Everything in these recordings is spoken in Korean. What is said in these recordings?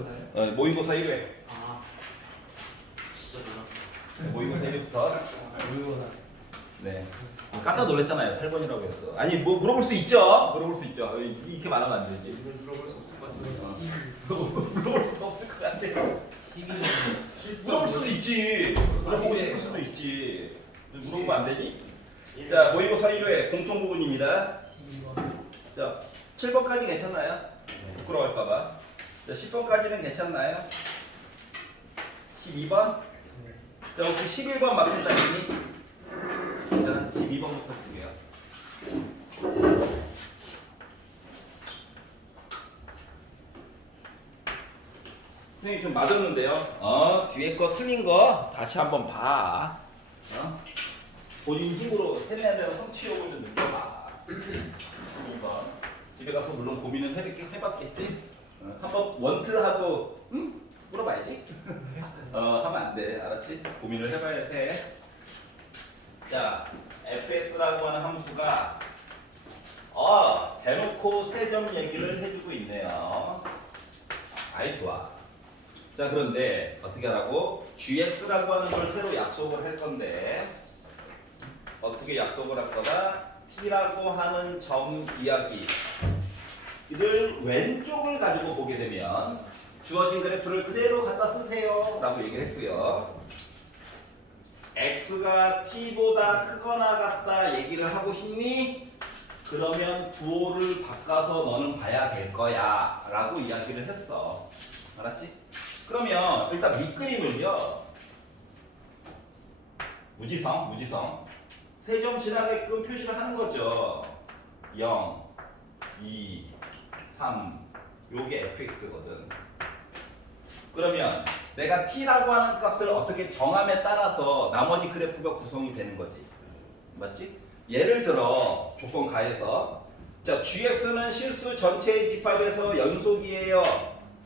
모의고사 1회. 아, 진짜 몰라. 모의고사 1회부터. 모의고사. 네. 깜짝 놀랐잖아요. 8번이라고 했어. 아니, 뭐 물어볼 수 있죠. 물어볼 수 있죠. 이렇게 말하면 안 되지. 이건 들어볼 수 없을 것 같습니다. 물어볼 수 없을 것 같아요. 12년. 물어볼 수도 있지. 물어보고 싶을 수도 있지. 물어보면 안 되니? 자, 모의고사 1회 공통 부분입니다. 12번. 자, 7번까지 괜찮나요? 부끄러워할까봐. 자, 10번까지는 괜찮나요? 12번? 자, 혹시 11번 맞겠다니? 자, 12번부터 볼게요. 선생님 좀 맞았는데요. 뒤에 거 틀린 거 다시 한번 봐. 본인 힘으로 해내야 되는 성취욕을 좀 느껴봐. 12번. 집에 가서 물론 고민은 해봤겠지? 한번 원트하고 물어봐야지. 하면 안 돼. 알았지? 고민을 해봐야 돼. 자, fx라고 하는 함수가 대놓고 세 점 얘기를 해주고 있네요. 아이 좋아. 자, 그런데 어떻게 하라고? gx라고 하는 걸 새로 약속을 할 건데 어떻게 약속을 할 거다? t라고 하는 점 이야기를 왼쪽을 가지고 보게 되면 주어진 그래프를 그대로 갖다 쓰세요 라고 얘기를 했고요. x가 t보다 크거나 같다 얘기를 하고 싶니? 그러면 부호를 바꿔서 너는 봐야 될 거야 라고 이야기를 했어. 알았지? 그러면 일단 밑그림을요, 무지성 세 점 지나게끔 표시를 하는 거죠. 0, 2, 3 요게 fx거든. 그러면 내가 t라고 하는 값을 어떻게 정함에 따라서 나머지 그래프가 구성이 되는 거지. 맞지? 예를 들어 조건 가에서 자, gx는 실수 전체의 집합에서 연속이에요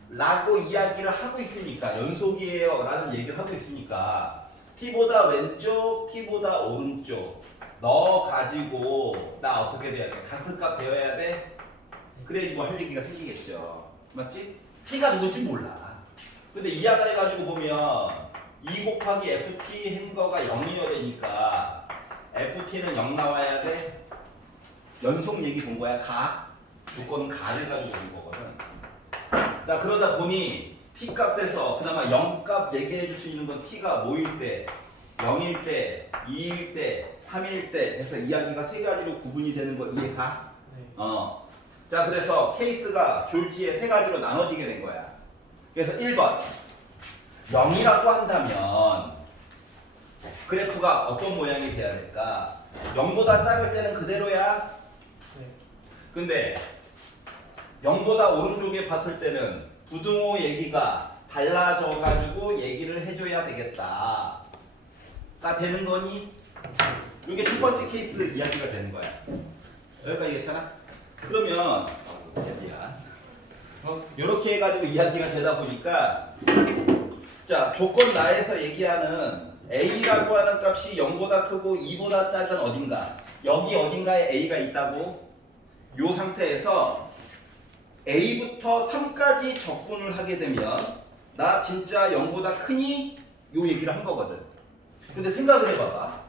라고 이야기를 하고 있으니까, 연속이에요 라는 얘기를 하고 있으니까 t보다 왼쪽, t보다 오른쪽 너 가지고 나 어떻게 돼야 돼? 같은 값 되어야 돼? 그래야지 뭐 할 얘기가 생기겠죠. 맞지? t가 누군지 몰라. 근데 이항을 해가지고 보면 2 곱하기 ft 한 거가 0이어야 되니까 ft는 0 나와야 돼. 연속 얘기 본 거야. 조건은 가를 가지고 본 거거든. 자, 그러다 보니 t 값에서 그나마 0 값 얘기해 줄 수 있는 건 t가 뭐일 때, 0일 때, 2일 때, 3일 때 해서 이야기가 세 가지로 구분이 되는 거 이해가? 네. 자, 그래서 케이스가 졸지에 세 가지로 나눠지게 된 거야. 그래서 1번 0이라고 한다면 그래프가 어떤 모양이 돼야 될까? 0보다 작을 때는 그대로야. 네. 근데 0보다 오른쪽에 봤을 때는 부등호 얘기가 달라져가지고 얘기를 해줘야 되겠다 가 되는 거니? 이게 첫 번째 케이스 이야기가 되는 거야. 여기까지 괜찮아? 그러면 이렇게 해가지고 이야기가 되다 보니까 자, 조건 나에서 얘기하는 a라고 하는 값이 0보다 크고 2보다 작은 어딘가, 여기 어딘가에 a가 있다고. 요 상태에서 a부터 3까지 적분을 하게 되면 나 진짜 0보다 크니? 요 얘기를 한 거거든. 근데 생각을 해봐봐.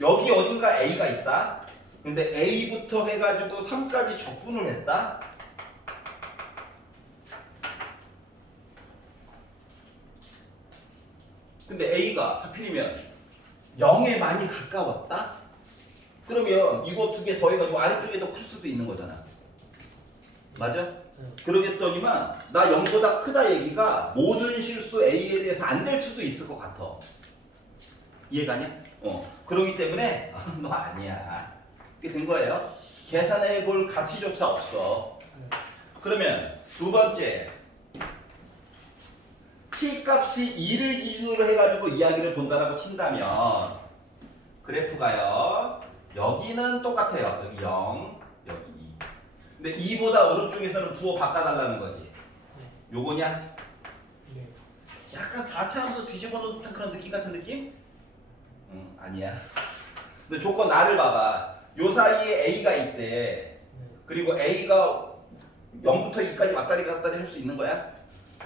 여기 어딘가 a가 있다. 근데 a부터 해가지고 3까지 적분을 했다. 근데 a가 하필이면 0에 많이 가까웠다? 그러면 이거 두 개 더해가지고 아래쪽에 더 클 수도 있는 거잖아. 맞아? 그러겠더니만 나 0보다 크다 얘기가 모든 실수 a에 대해서 안 될 수도 있을 것 같아. 이해가냐? 그러기 때문에 너 아니야. 그게 된 거예요. 계산해 볼 가치조차 없어. 그러면 두 번째, t 값이 2를 기준으로 해가지고 이야기를 본다라고 친다면 그래프가요, 여기는 똑같아요. 여기 0, 여기 2. 근데 2보다 오른쪽에서는 부호 바꿔달라는 거지. 요거냐? 네. 약간 4차 함수 뒤집어 놓은 듯한 그런 느낌 같은 느낌? 아니야. 근데 조건 나를 봐봐. 요 사이에 a가 있대. 그리고 a가 0부터 2까지 왔다리 갔다리 할 수 있는 거야?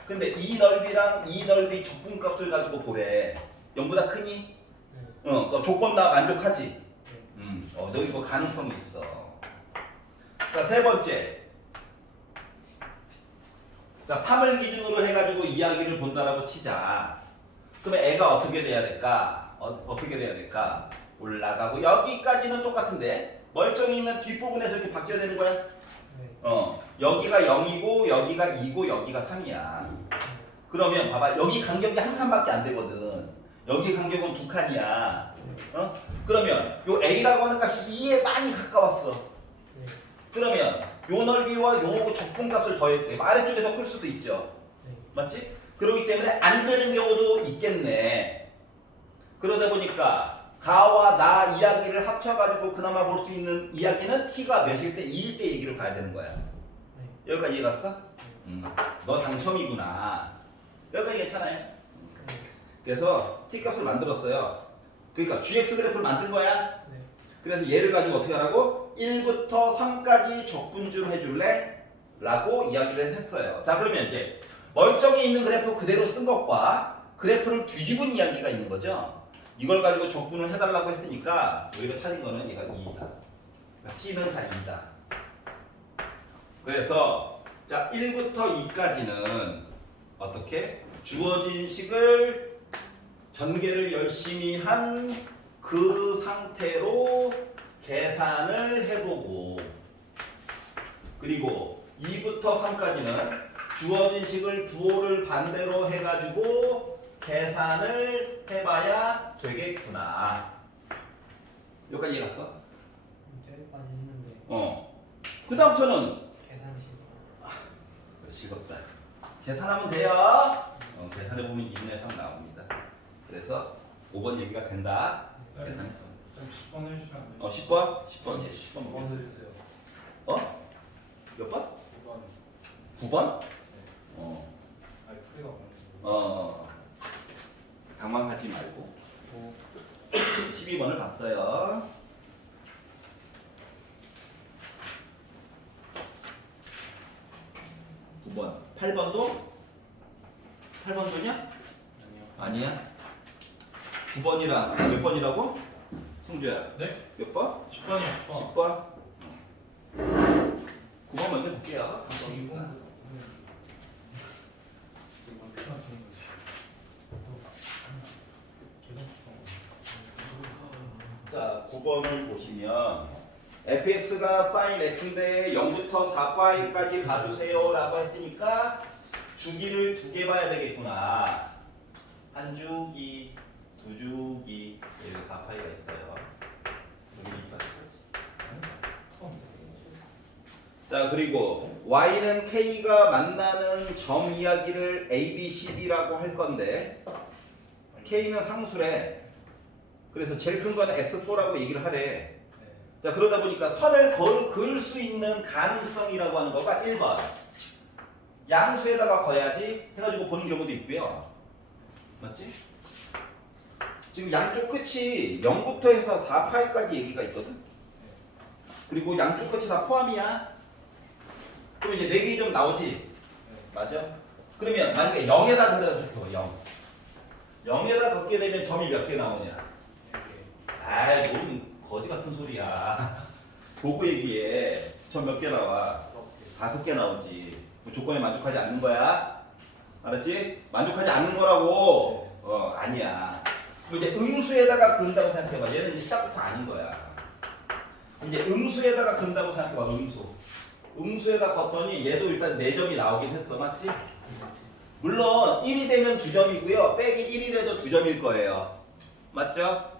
근데 이 넓이랑 이 넓이 적분값을 가지고 보래. 0보다 크니? 네. 그 조건 나 만족하지? 네. 너 이거 가능성이 있어. 자, 세 번째. 자, 3을 기준으로 해가지고 이야기를 본다라고 치자. 그러면 애가 어떻게 돼야 될까? 어떻게 돼야 될까? 올라가고 여기까지는 똑같은데 멀쩡히 있는 뒷부분에서 이렇게 바뀌어야 되는 거야? 네. 여기가 0이고 여기가 2고 여기가 3이야. 그러면 봐봐, 여기 간격이 한 칸밖에 안 되거든. 여기 간격은 두 칸이야. 그러면 요 A라고 하는 값이 2에 많이 가까웠어. 네. 그러면 요 넓이와 요 적분값을 더했대. 아래쪽에 더 클 수도 있죠. 네. 맞지? 그렇기 때문에 안 되는 경우도 있겠네. 그러다 보니까 가와 나 이야기를 합쳐가지고 그나마 볼 수 있는 이야기는 t가 몇일 때 2일 때 얘기를 봐야 되는 거야. 네. 여기까지 이해 갔어? 너 당첨이구나. 여기까지 괜찮아요. 네. 그래서 t 값을 만들었어요. 그러니까 gx 그래프를 만든 거야. 네. 그래서 얘를 가지고 어떻게 하라고? 1부터 3까지 적분주로 해줄래? 라고 이야기를 했어요. 자, 그러면 이제 멀쩡히 있는 그래프 그대로 쓴 것과 그래프를 뒤집은 이야기가 있는 거죠. 이걸 가지고 적분을 해달라고 했으니까 우리가 찾은 거는 얘가 2이다. t는 다 2다. 그래서 자, 1부터 2까지는 어떻게? 주어진 식을 전개를 열심히 한 그 상태로 계산을 해보고, 그리고 2부터 3까지는 주어진 식을 부호를 반대로 해가지고 계산을 해봐야 되겠구나. 여기까지 이해 갔어? 저기까지 했는데 그 다음부터는 계산 실수. 식었다. 계산하면 돼요. 계산해보면 2분의 3 나옵니다. 그래서 5번 얘기가 된다. 네. 계산해. 좀 10번 해주시면 안 돼요? 10번? 10번, 예, 10번. 9번 해주세요. 몇 번? 9번. 9번? 네. 아니 풀이가 없네. 당황하지 말고 12번을 봤어요. 9번. 8번도? 8번도냐? 아니요. 아니야. 9번이랑 몇 번이라고? 성주야. 네? 몇 번? 10번이요. 10번. 10번? 9번 먼저 볼게요. 자, 9번을 보시면 fx가 sin x인데 0부터 4파이까지 봐주세요 라고 했으니까 주기를 두 개 봐야 되겠구나. 한 주기, 두 주기, 여기 4파이가 있어요. 여기 자, 그리고 y는 k가 만나는 점 이야기를 a, b, c, d라고 할 건데 k는 상수래. 그래서 제일 큰 거는 x4라고 얘기를 하래. 네. 자, 그러다 보니까 선을 그을 수 있는 가능성이라고 하는 거가 1번. 양수에다가 거야지 해가지고 보는 경우도 있고요. 맞지? 지금 양쪽 끝이 0부터 해서 4파이까지 얘기가 있거든. 그리고 양쪽 끝이 다 포함이야. 그럼 이제 4개 좀 나오지? 네. 맞아? 그러면 만약에 0에다 든다 생각해봐. 0. 0에다 걷게 되면 점이 몇 개 나오냐? 아이, 뭔 거지 같은 소리야. 보고 얘기해. 점 몇 개 나와? 5개 나오지. 그 조건에 만족하지 않는 거야? 알았지? 만족하지 않는 거라고. 아니야. 그럼 이제 음수에다가 그은다고 생각해봐. 얘는 이제 시작부터 아닌 거야. 이제 음수에다가 그은다고 생각해봐. 음수에다 걷더니 얘도 일단 4점이 나오긴 했어. 맞지? 물론 1이 되면 2점이고요. 빼기 1이 돼도 2점일 거예요. 맞죠?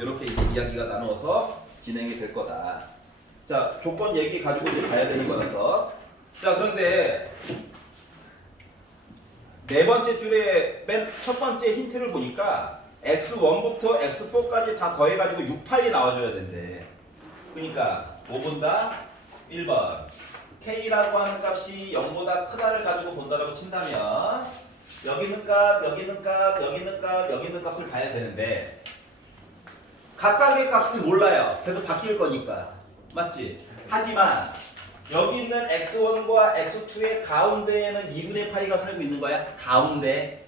이렇게 이야기가 나누어서 진행이 될 거다. 자, 조건 얘기 가지고 이제 봐야 되는 거라서. 자, 그런데 네 번째 줄에 맨 첫 번째 힌트를 보니까 x1부터 x4까지 다 더해가지고 6파이 나와줘야 된대. 그러니까 뭐 본다? 1번. k라고 하는 값이 0보다 크다를 가지고 본다라고 친다면 여기 있는 값, 여기 있는 값, 여기 있는 값, 여기 있는 값을 봐야 되는데 각각의 값을 몰라요. 계속 바뀔 거니까. 맞지? 하지만 여기 있는 x1과 x2의 가운데에는 2분의 파이가 살고 있는 거야. 가운데.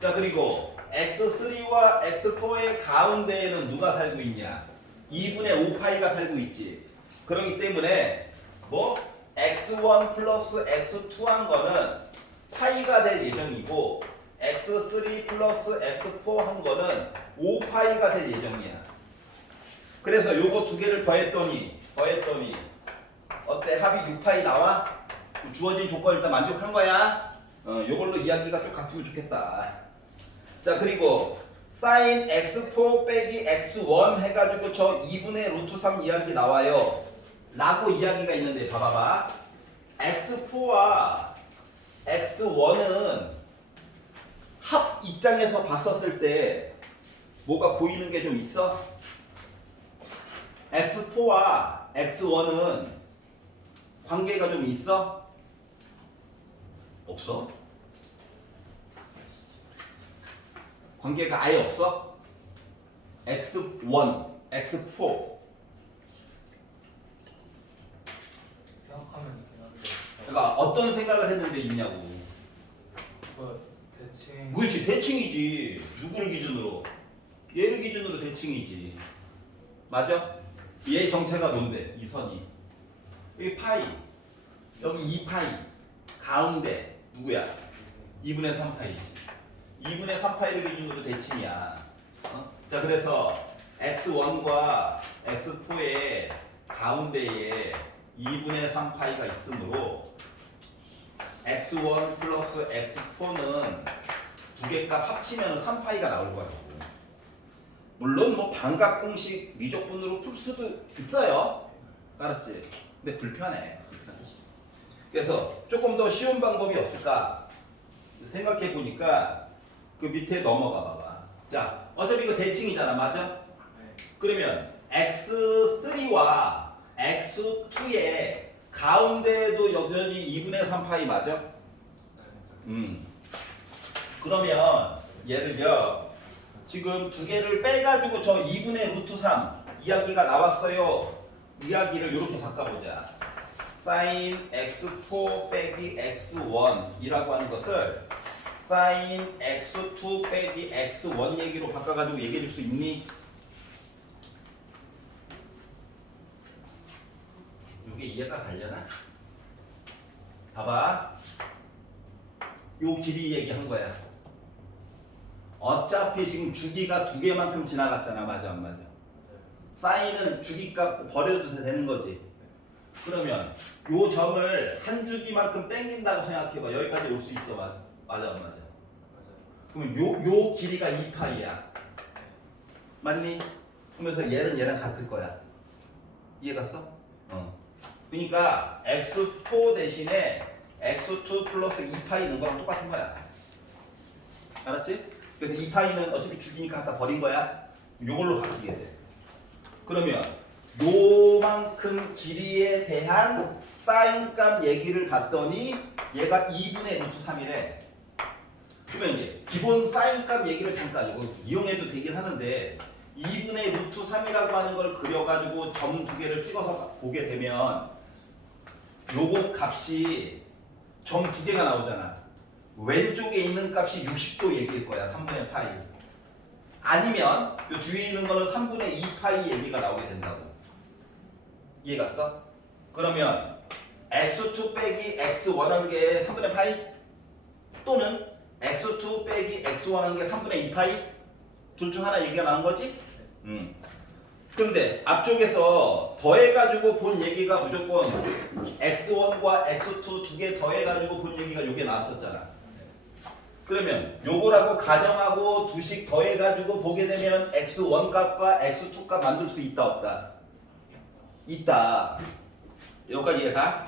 자, 그리고 x3와 x4의 가운데에는 누가 살고 있냐? 2분의 5파이가 살고 있지. 그렇기 때문에 뭐 x1 플러스 x2 한 거는 파이가 될 예정이고 x3 플러스 x4 한 거는 5파이가 될 예정이야. 그래서 요거 두 개를 더했더니 어때? 합이 6파이 나와? 주어진 조건 일단 만족한 거야. 요걸로 이야기가 쭉 갔으면 좋겠다. 자, 그리고 sin x4 빼기 x1 해가지고 저 2분의 루트 3 이야기 나와요. 라고 이야기가 있는데 봐봐봐. x4와 x1은 합 입장에서 봤었을 때 뭐가 보이는 게 좀 있어? x4와 x1은 관계가 좀 있어? 없어? 관계가 아예 없어? x1, x4 생각하면 있긴 한데. 그러니까 어떤 생각을 했는데 있냐고. 그 대칭. 그렇지, 대칭이지. 누구를 기준으로? 얘를 기준으로 대칭이지. 맞아? 얘 정체가 뭔데? 이 선이 여기 파이, 여기 2파이, 가운데 누구야? 2분의 3파이. 2분의 3파이를 기준으로 대칭이야. 자, 그래서 x1과 x4의 가운데에 2분의 3파이가 있으므로 x1 플러스 x4는 두 개 값 합치면 3파이가 나올 거야. 물론 뭐 반각 공식 미적분으로 풀 수도 있어요. 알았지? 근데 불편해. 그래서 조금 더 쉬운 방법이 없을까 생각해 보니까 그 밑에 넘어가 봐봐. 자, 어차피 이거 대칭이잖아, 맞아? 네. 그러면 x3와 x2의 가운데에도 여전히 2분의 3파이 맞아? 그러면 예를 들어 지금 두 개를 빼가지고 저 2분의 루트 3 이야기가 나왔어요. 이야기를 이렇게 바꿔보자. sin x4 빼기 x1 이라고 하는 것을 sin x2 빼기 x1 얘기로 바꿔가지고 얘기해 줄 수 있니? 이게 이해가 가려나? 봐봐. 요 길이 얘기한 거야. 어차피 지금 주기가 두 개만큼 지나갔잖아. 맞아 안 맞아? 사인은 주기값 버려도 되는 거지. 그러면 요 점을 한 주기만큼 땡긴다고 생각해봐. 여기까지 올 수 있어. 맞아 안 맞아? 맞아요. 그러면 요 길이가 2파이야. 맞니? 그러면서 얘는 얘랑 같을 거야. 이해 갔어? 그러니까 x4 대신에 x2 플러스 2파이 넣은 거랑 똑같은 거야. 알았지? 그래서 2파이는 어차피 주기니까 갖다 버린 거야. 요걸로 바뀌게 돼. 그러면 요만큼 길이에 대한 사인값 얘기를 봤더니 얘가 2분의 루트 3이래. 그러면 이제 기본 사인값 얘기를 잠깐 이거 이용해도 되긴 하는데 2분의 루트 3이라고 하는 걸 그려가지고 점 두 개를 찍어서 보게 되면 요거 값이 점 두 개가 나오잖아. 왼쪽에 있는 값이 60도 얘기일 거야. 3분의 파이. 아니면 요 뒤에 있는 거는 3분의 2파이 얘기가 나오게 된다고. 이해 갔어? 그러면 x2 빼기 x1 한 게 3분의 파이 또는 x2 빼기 x1 한 게 3분의 2파이 둘 중 하나 얘기가 나온 거지? 그런데 앞쪽에서 더해가지고 본 얘기가 무조건 x1과 x2 두 개 더해가지고 본 얘기가 요게 나왔었잖아. 그러면 요거라고 가정하고 두식 더해가지고 보게 되면 x1 값과 x2 값 만들 수 있다 없다? 있다. 여기까지 이해가?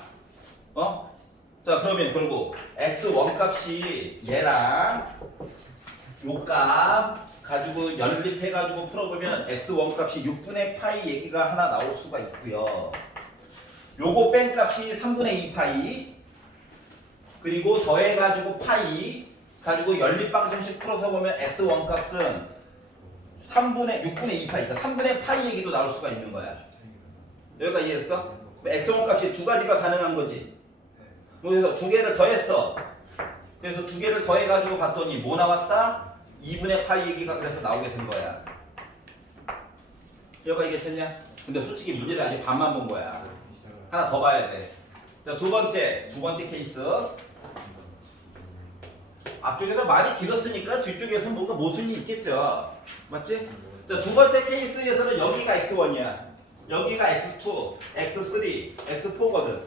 자, 그러면 결국 x1 값이 얘랑 요 값 가지고 연립해가지고 풀어보면 x1 값이 6분의 파이 얘기가 하나 나올 수가 있고요. 요거 뺀 값이 3분의 2파이 그리고 더해가지고 파이 가지고 연립방정식 풀어서 보면 x1 값은 6분의 2파이 그러니까 3분의 파이 얘기도 나올 수가 있는 거야. 여기가 이해했어? x1 값이 두 가지가 가능한 거지. 그래서 두 개를 더했어. 그래서 두 개를 더해가지고 봤더니 뭐 나왔다? 2분의 파이 얘기가 그래서 나오게 된 거야. 여기가 이게 됐냐? 근데 솔직히 문제를 아직 반만 본 거야. 하나 더 봐야 돼. 자, 두 번째 케이스. 앞쪽에서 많이 길었으니까 뒤쪽에서 뭔가 모순이 있겠죠. 맞지? 자, 두 번째 케이스에서는 여기가 x1이야. 여기가 x2, x3, x4거든.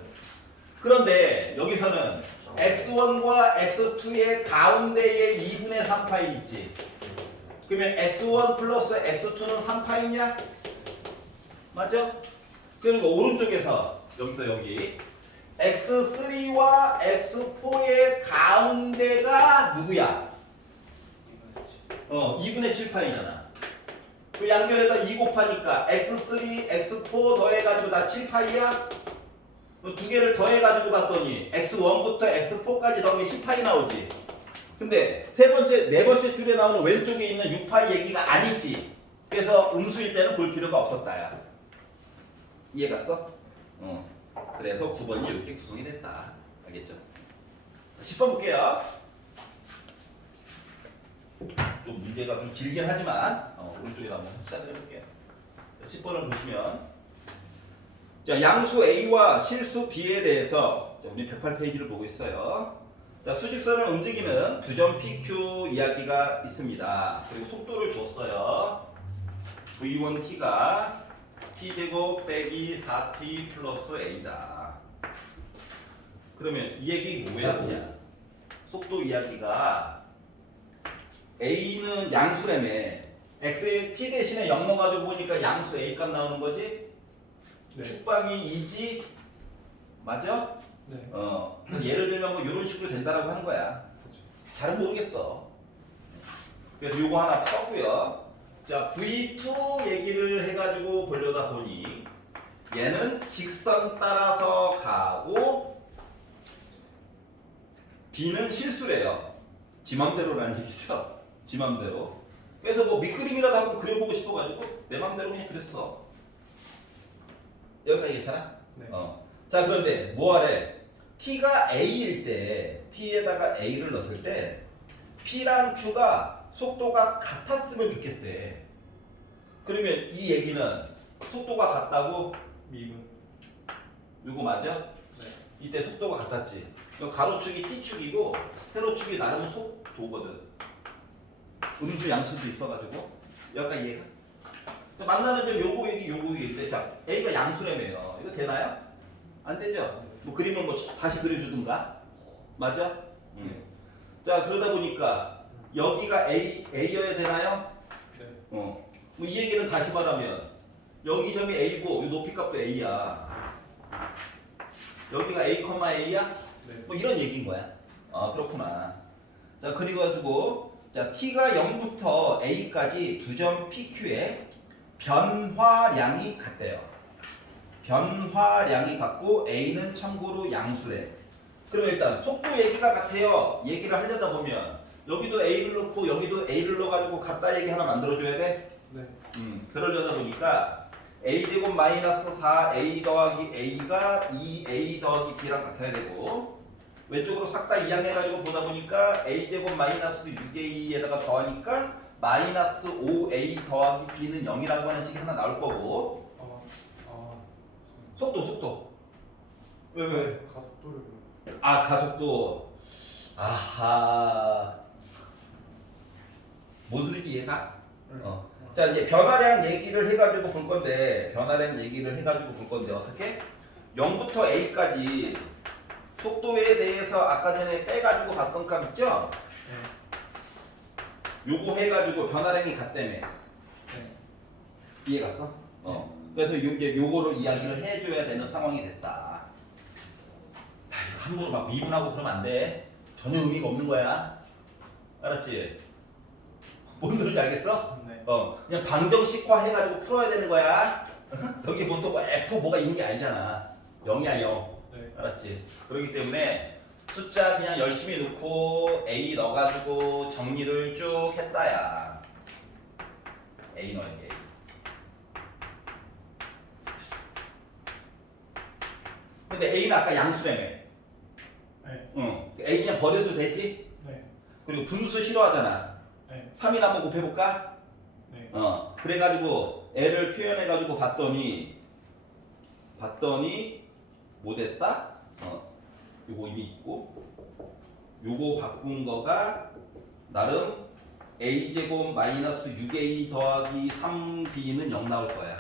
그런데 여기서는 x1과 x2의 가운데에 2분의 3파이 있지. 그러면 x1 플러스 x2는 3파이냐? 맞죠? 그리고 오른쪽에서 여기서 여기 x3와 x4의 가운데가 누구야? 2분의 7파이잖아. 그 양변에다 2 곱하니까 x3, x4 더해가지고 다 7파이야? 두 개를 더해가지고 봤더니 x1부터 x4까지 더하면 10파이 나오지. 근데 네 번째 줄에 나오는 왼쪽에 있는 6파이 얘기가 아니지. 그래서 음수일 때는 볼 필요가 없었다야. 이해 갔어? 그래서 9번이 이렇게 구성이 됐다. 알겠죠? 10번 볼게요. 좀 문제가 좀 길긴 하지만 오른쪽에다 한번 시작을 해볼게요. 10번을 보시면 자, 양수 A와 실수 B에 대해서 자, 우리 108페이지를 보고 있어요. 자, 수직선을 움직이는 두 점 PQ 이야기가 있습니다. 그리고 속도를 줬어요. V1T가 T제곱 빼기 4T 플러스 A다. 그러면 이 얘기 뭐야 그냥? 속도 이야기가 A는 양수라며. X의 T 대신에 0 넣어가지고 보니까 양수 A 값 나오는 거지? 네. 축방이 2지? 맞아? 네. 예를 들면 뭐 이런 식으로 된다라고 하는 거야. 잘은 모르겠어. 그래서 요거 하나 썼고요. 자, V2 얘기를 해가지고 보려다 보니 얘는 직선 따라서 가고 B는 실수래요. 지 맘대로라는 얘기죠. 지 맘대로. 그래서 뭐 밑그림이라도 한번 그려보고 싶어가지고 내 맘대로 그냥 그렸어. 여기까지 괜찮아? 네. 자, 그런데 뭐하래? T가 A일 때 T에다가 A를 넣었을 때 P랑 Q가 속도가 같았으면 좋겠대. 그러면 이 얘기는 속도가 같다고? 미분. 이거 맞아? 네. 이때 속도가 같았지. 가로축이 T축이고 세로축이 나름 속도거든. 음수 양수도 있어가지고 여기까지 이해가? 만나는 점 요거 얘기인데 자, A가 양수라며요. 이거 되나요? 안 되죠? 뭐 그리면 뭐 다시 그려주든가. 맞아? 자, 그러다 보니까 여기가 A여야 되나요? 네. 뭐 이 얘기는 다시 말하면 여기 점이 A고 이 높이값도 A야. 여기가 A, A야? 네. 뭐 이런 얘기인 거야. 그렇구나. 자, 그리고 가지고 자, T가 0부터 A까지 두 점 PQ에 변화량이 같대요. 변화량이 같고 A는 참고로 양수래. 그러면 일단 속도 얘기가 같아요. 얘기를 하려다 보면 여기도 A를 넣고 여기도 A를 넣어가지고 같다 얘기 하나 만들어줘야 돼. 네. 그러려다 보니까 A제곱 마이너스 4A 더하기 A가 2A 더하기 B랑 같아야 되고 왼쪽으로 싹 다 이항해가지고 보다 보니까 A제곱 마이너스 6A에다가 더하니까 마이너스 5A 더하기 B는 0이라고 하는 식이 하나 나올 거고 속도 왜? 가속도를. 가속도. 아하, 뭔 소리인지 이해가? 자, 이제 변화량 얘기를 해가지고 볼 건데 어떻게? 0부터 A까지 속도에 대해서 아까 전에 빼가지고 봤던 값 있죠? 요거 해가지고 변화량이 같다며. 네. 이해 갔어? 그래서 이제 요거를 이야기를 해줘야 되는 상황이 됐다. 함부로 막 미분하고 그러면 안 돼. 전혀 의미가 없는 거야. 알았지? 뭔 소리인지 알겠어? 네. 그냥 방정식화 해가지고 풀어야 되는 거야. 여기 보통 뭐 F 뭐가 있는 게 아니잖아. 0이야 0. 네. 알았지? 그렇기 때문에 숫자 그냥 열심히 넣고 A 넣어가지고 정리를 쭉 했다야. A 넣어야지. A. 근데 A는 아까 양수라며. 네. 응. A 그냥 버려도 되지? 네. 그리고 분수 싫어하잖아. 네. 3이나 한번 곱해볼까? 네. 그래가지고 L을 표현해가지고 봤더니 뭐 됐다? 요거 이미 있고 요거 바꾼 거가 나름 a제곱 마이너스 6a 더하기 3b는 0 나올 거야.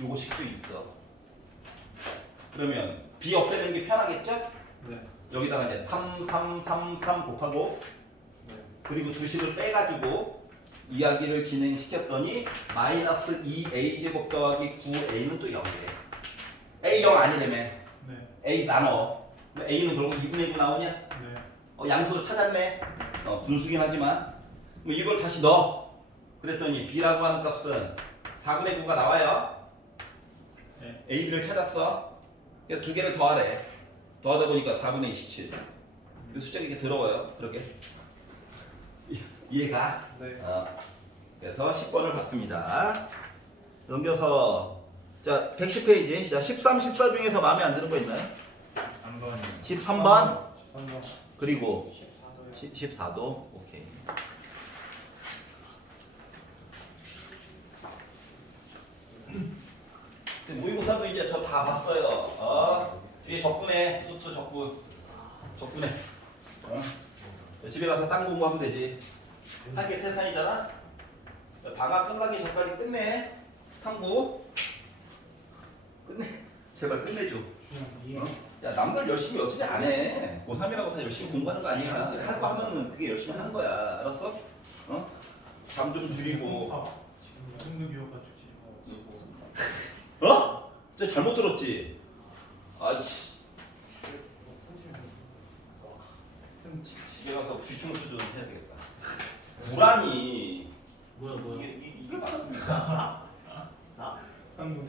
요거 식도 있어. 그러면 b 없애는 게 편하겠죠? 네. 여기다가 이제 3, 3, 3, 3 곱하고 네. 그리고 주식을 빼가지고 이야기를 진행시켰더니 마이너스 2a제곱 더하기 9a는 또 0이래. a 0 아니라며. 네. a 나눠. a는 결국 2분의 9 나오냐? 네. 양수 찾았네. 분수긴 하지만 뭐 이걸 다시 넣어. 그랬더니 b라고 하는 값은 4분의 9가 나와요. 네. a, b를 찾았어. 그래서 두 개를 더하래. 더하다 보니까 4분의 27. 이 숫자가 이렇게 더러워요. 그러게. 이해가? 네. 그래서 10번을 봤습니다. 넘겨서 자 110페이지. 자 13, 14 중에서 마음에 안 드는 거 있나요? 3번이요. 13번 13번. 그리고 14도요. 14도. 오케이. 모의고사도 이제 저 다 봤어요. 뒤에 적분해. 수투 적분해. 집에 가서 딴 공부하면 되지. 한 개 태산이잖아. 방학 끝나기 전까지 끝내. 탐구 끝내. 제발 끝내줘. 야 남들 열심히 어차피 안 해. 고3이라고 다 열심히 공부하는 거 아니야. 할 거 하면은 그게 열심히 하는 거야. 알았어? 잠 좀 줄이고. 지금 기억가 주시고. 저 잘못 들었지? 아이씨. 집에 가서 귀충 수준 해야 되겠다. 불안이. 뭐야 이게 맞습니까? 한국.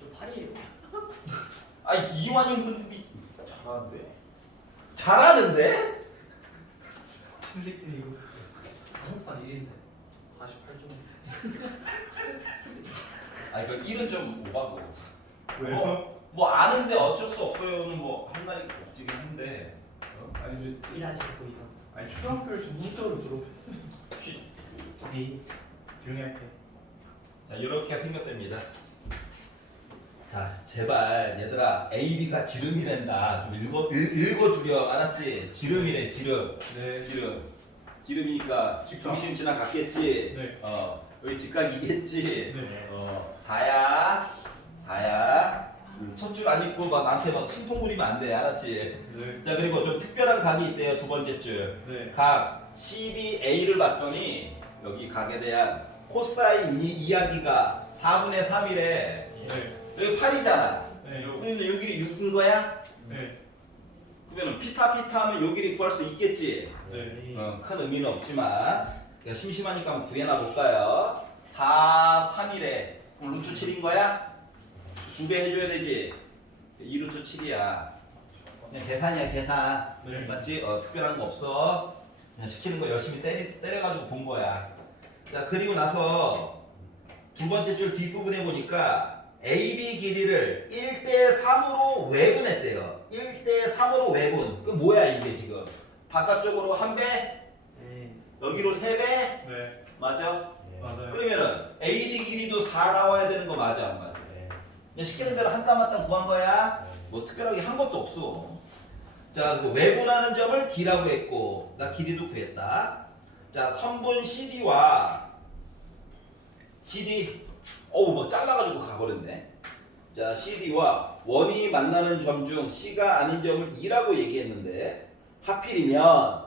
저 팔이에요. 아 이완용 등급이 잘하는데. 잘하는데? 신새끼네 이거. 한국산 1인데 48점. 아 이거 1은 좀 오바고. 왜요? 뭐 아는데 어쩔 수 없어요는 뭐 할 말이 없지긴 한데. 아니 근데 진짜. 일하시고 이거. 아니 초등학교를 전문적으로 졸업했어요. 네. 조용히 할게. 자 이렇게 생겼답니다. 자 제발 얘들아 A, B가 지름이란다. 좀 읽어주려. 알았지? 지름이래 지름. 네. 지름이니까 중심 지나갔겠지. 네. 여기 직각이겠지. 네. 4야. 첫 줄 안 읽고 막 나한테 막 심통 부리면 안 돼. 알았지? 네. 자 그리고 좀 특별한 각이 있대요. 두 번째 줄. 네. 각 CBA를 봤더니 여기 각에 대한 코사인 이야기가 4분의 3이래. 네. 여기 8이잖아. 네. 요 길이 6인 거야? 네. 그러면 피타 하면 요 길이 구할 수 있겠지? 네. 큰 의미는 없지만 그러니까 심심하니까 한번 구해나 볼까요? 4, 3이래. 그럼 루트 7인 거야? 2배 해줘야 되지? 2루트 7이야. 그냥 계산이야 계산. 네. 맞지? 특별한 거 없어. 그냥 시키는 거 열심히 때려가지고 본 거야. 자 그리고 나서 두 번째 줄 뒷부분에 보니까 AB 길이를 1대3으로 외분했대요. 1대3으로 외분. 그 뭐야 이게 지금? 바깥쪽으로 1배, 네. 여기로 3배, 네. 맞아? 맞아요. 그러면은 AD 길이도 4 나와야 되는 거 맞아 안 맞아? 네. 그냥 시키는 대로 한 땀 한 땀 구한 거야. 뭐 특별하게 한 것도 없어. 자, 그 외분하는 점을 D라고 했고, 나 길이도 구했다. 자, 선분 CD와 CD, 뭐 잘라가지고 가버렸네. 자, CD와 원이 만나는 점 중 C가 아닌 점을 E라고 얘기했는데, 하필이면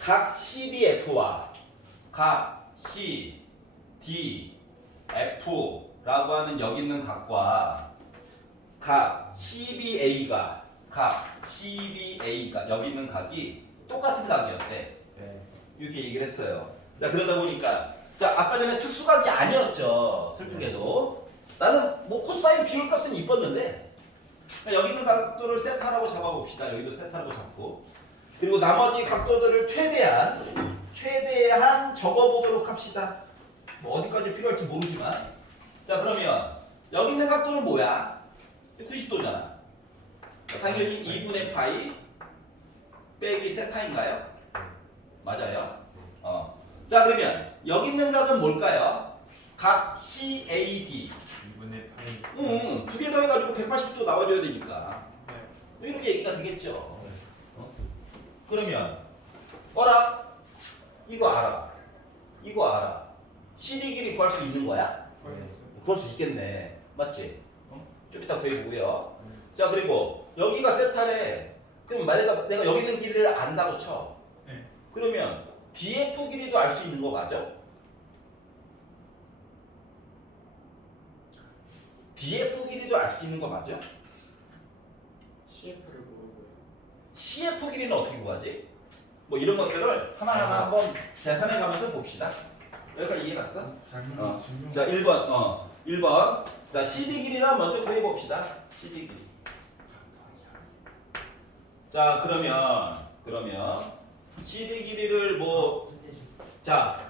각 CDF와 각 CDF라고 하는 여기 있는 각과 각 CBA가 여기 있는 각이 똑같은 각이었대. 네. 이렇게 얘기를 했어요. 자 그러다 보니까 자 아까 전에 특수각이 아니었죠. 슬프게도 나는 뭐 코사인 비율값은 이뻤는데 여기 있는 각도를 세타라고 잡아봅시다. 여기도 세타라고 잡고 그리고 나머지 각도들을 최대한 적어보도록 합시다. 뭐 어디까지 필요할지 모르지만 자 그러면 여기 있는 각도는 뭐야? 90도잖아. 당연히 2분의 파이 빼기 세타인가요? 맞아요. 자 그러면 여기 있는 각은 뭘까요? 각 CAD. 2분의 파이. 두 개 더해가지고 180도 나와줘야 되니까 네. 이렇게 얘기가 되겠죠. 그러면 어라? 이거 알아. 이거 알아. CD 길이 구할 수 있는 거야? 구할 수 있겠네. 맞지? 좀 이따 더해보고요. 자 그리고 여기가 세타래. 그럼 만약에 내가 여기 있는 길이를 안다고 쳐. 네. 그러면 DF 길이도 알 수 있는 거 맞아? DF 길이도 알 수 있는 거 맞아? CF를 모르고요. CF 길이는 어떻게 구하지? 뭐 이런 것들을 하나하나 한번 계산해 가면서 봅시다. 여기까지 이해 갔어? 자 1번 1번 자 CD 길이나 먼저 구해 봅시다. CD 길이. 자 그러면 CD 길이를 자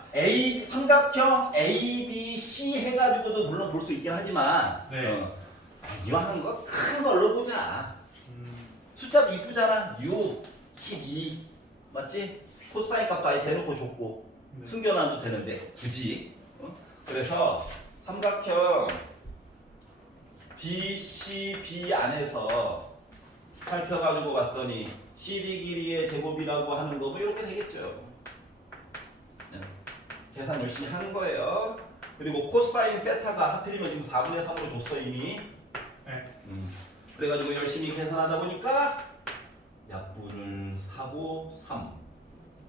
삼각형 ADC 해가지고도 물론 볼 수 있긴 하지만 네. 이왕 하는 거 큰 걸로 보자. 숫자도 이쁘잖아. 6, 12 맞지? 코사인 값도 아예 대놓고 줬고 네. 숨겨놔도 되는데 굳이 그래서 삼각형 DCB 안에서 살펴가지고 봤더니 CD 길이의 제곱이라고 하는 거도 이렇게 되겠죠. 네. 계산 열심히 하는 거예요. 그리고 코사인 세타가 하필이면 지금 4분의 3으로 줬어 이미. 네. 그래가지고 열심히 계산하다 보니까 약분을 하고 3,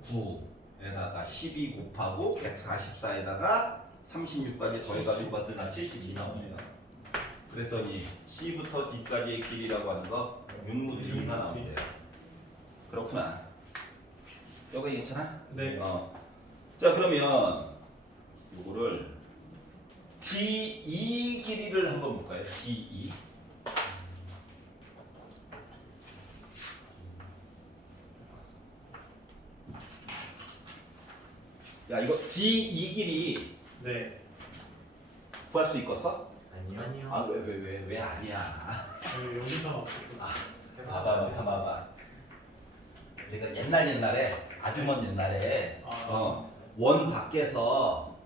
9에다가 12 곱하고 144에다가 36까지 더해가지고 봤더니 72 나오네요. 그랬더니 C부터 D까지의 길이라고 하는 거 6루트 2가 나온대요. 그렇구나. 여기 괜찮아? 네. 자 그러면 요거를 DE 길이를 한번 볼까요? DE. 야 이거 DE 길이 네. 구할 수 있겠어? 아니요. 아 왜 아니야? 여기서 봐봐. 그러니까 옛날에 아주 먼 옛날에 원 밖에서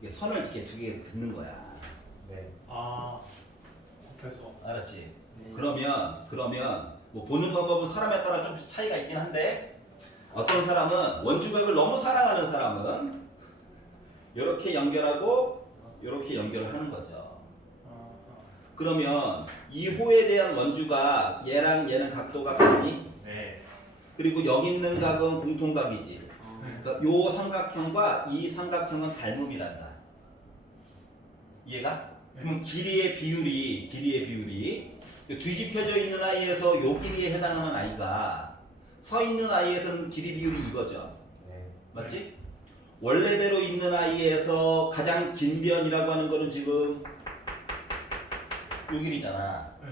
이게 선을 이렇게 두 개 긋는 거야. 네. 곱해서. 알았지? 네. 그러면 뭐 보는 방법은 사람에 따라 좀 차이가 있긴 한데 어떤 사람은 원주각을 너무 사랑하는 사람은 이렇게 연결하고 이렇게 연결을 하는 거죠. 그러면 이 호에 대한 원주가 얘랑 얘는 각도가 같니? 네. 그리고 여기 있는 각은 공통각이지. 어, 그러니까 요 삼각형과 이 삼각형은 닮음이란다. 이해가? 그러면 길이의 비율이 뒤집혀져 있는 아이에서 요 길이에 해당하는 아이가 서 있는 아이에서는 길이 비율이 이거죠. 네. 맞지? 원래대로 있는 아이에서 가장 긴 변이라고 하는 거는 지금 요 길이잖아. 네.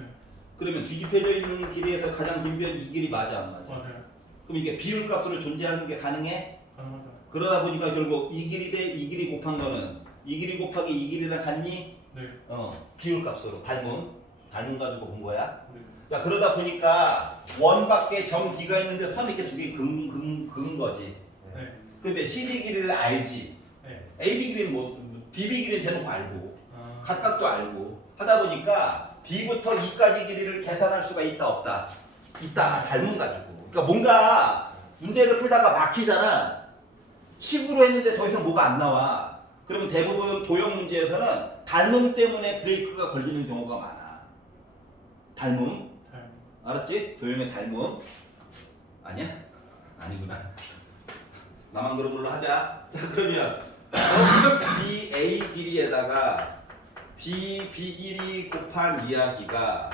그러면 뒤집혀져 있는 길이에서 가장 긴 변 이 길이 맞아 안 맞아? 맞아요. 그럼 이게 비율값으로 존재하는 게 가능해? 가능하죠. 그러다 보니까 결국 이 길이 대 이 길이 곱한 거는 이 길이 곱하기 이 길이랑 같니? 네. 비율값으로 닮음 가지고 본 거야. 네. 자 그러다 보니까 원 밖에 점 D가 있는데 선 이렇게 두 개 그은 거지. 네. 근데 CD 길이를 알지. 네. AB 길이는 DB 길이는 대놓고 알고 각각도 알고 하다 보니까 D부터 E까지 길이를 계산할 수가 있다 없다? 있다. 닮음 가지고. 그러니까 뭔가 문제를 풀다가 막히잖아. 식으로 했는데 더 이상 뭐가 안 나와. 그러면 대부분 도형 문제에서는 닮음 때문에 브레이크가 걸리는 경우가 많아. 닮음. 알았지? 도형의 닮음. 아니야? 아니구나. 나만 그런 걸로 하자. 자 그러면 BA 길이에다가 BB 길이 곱한 이야기가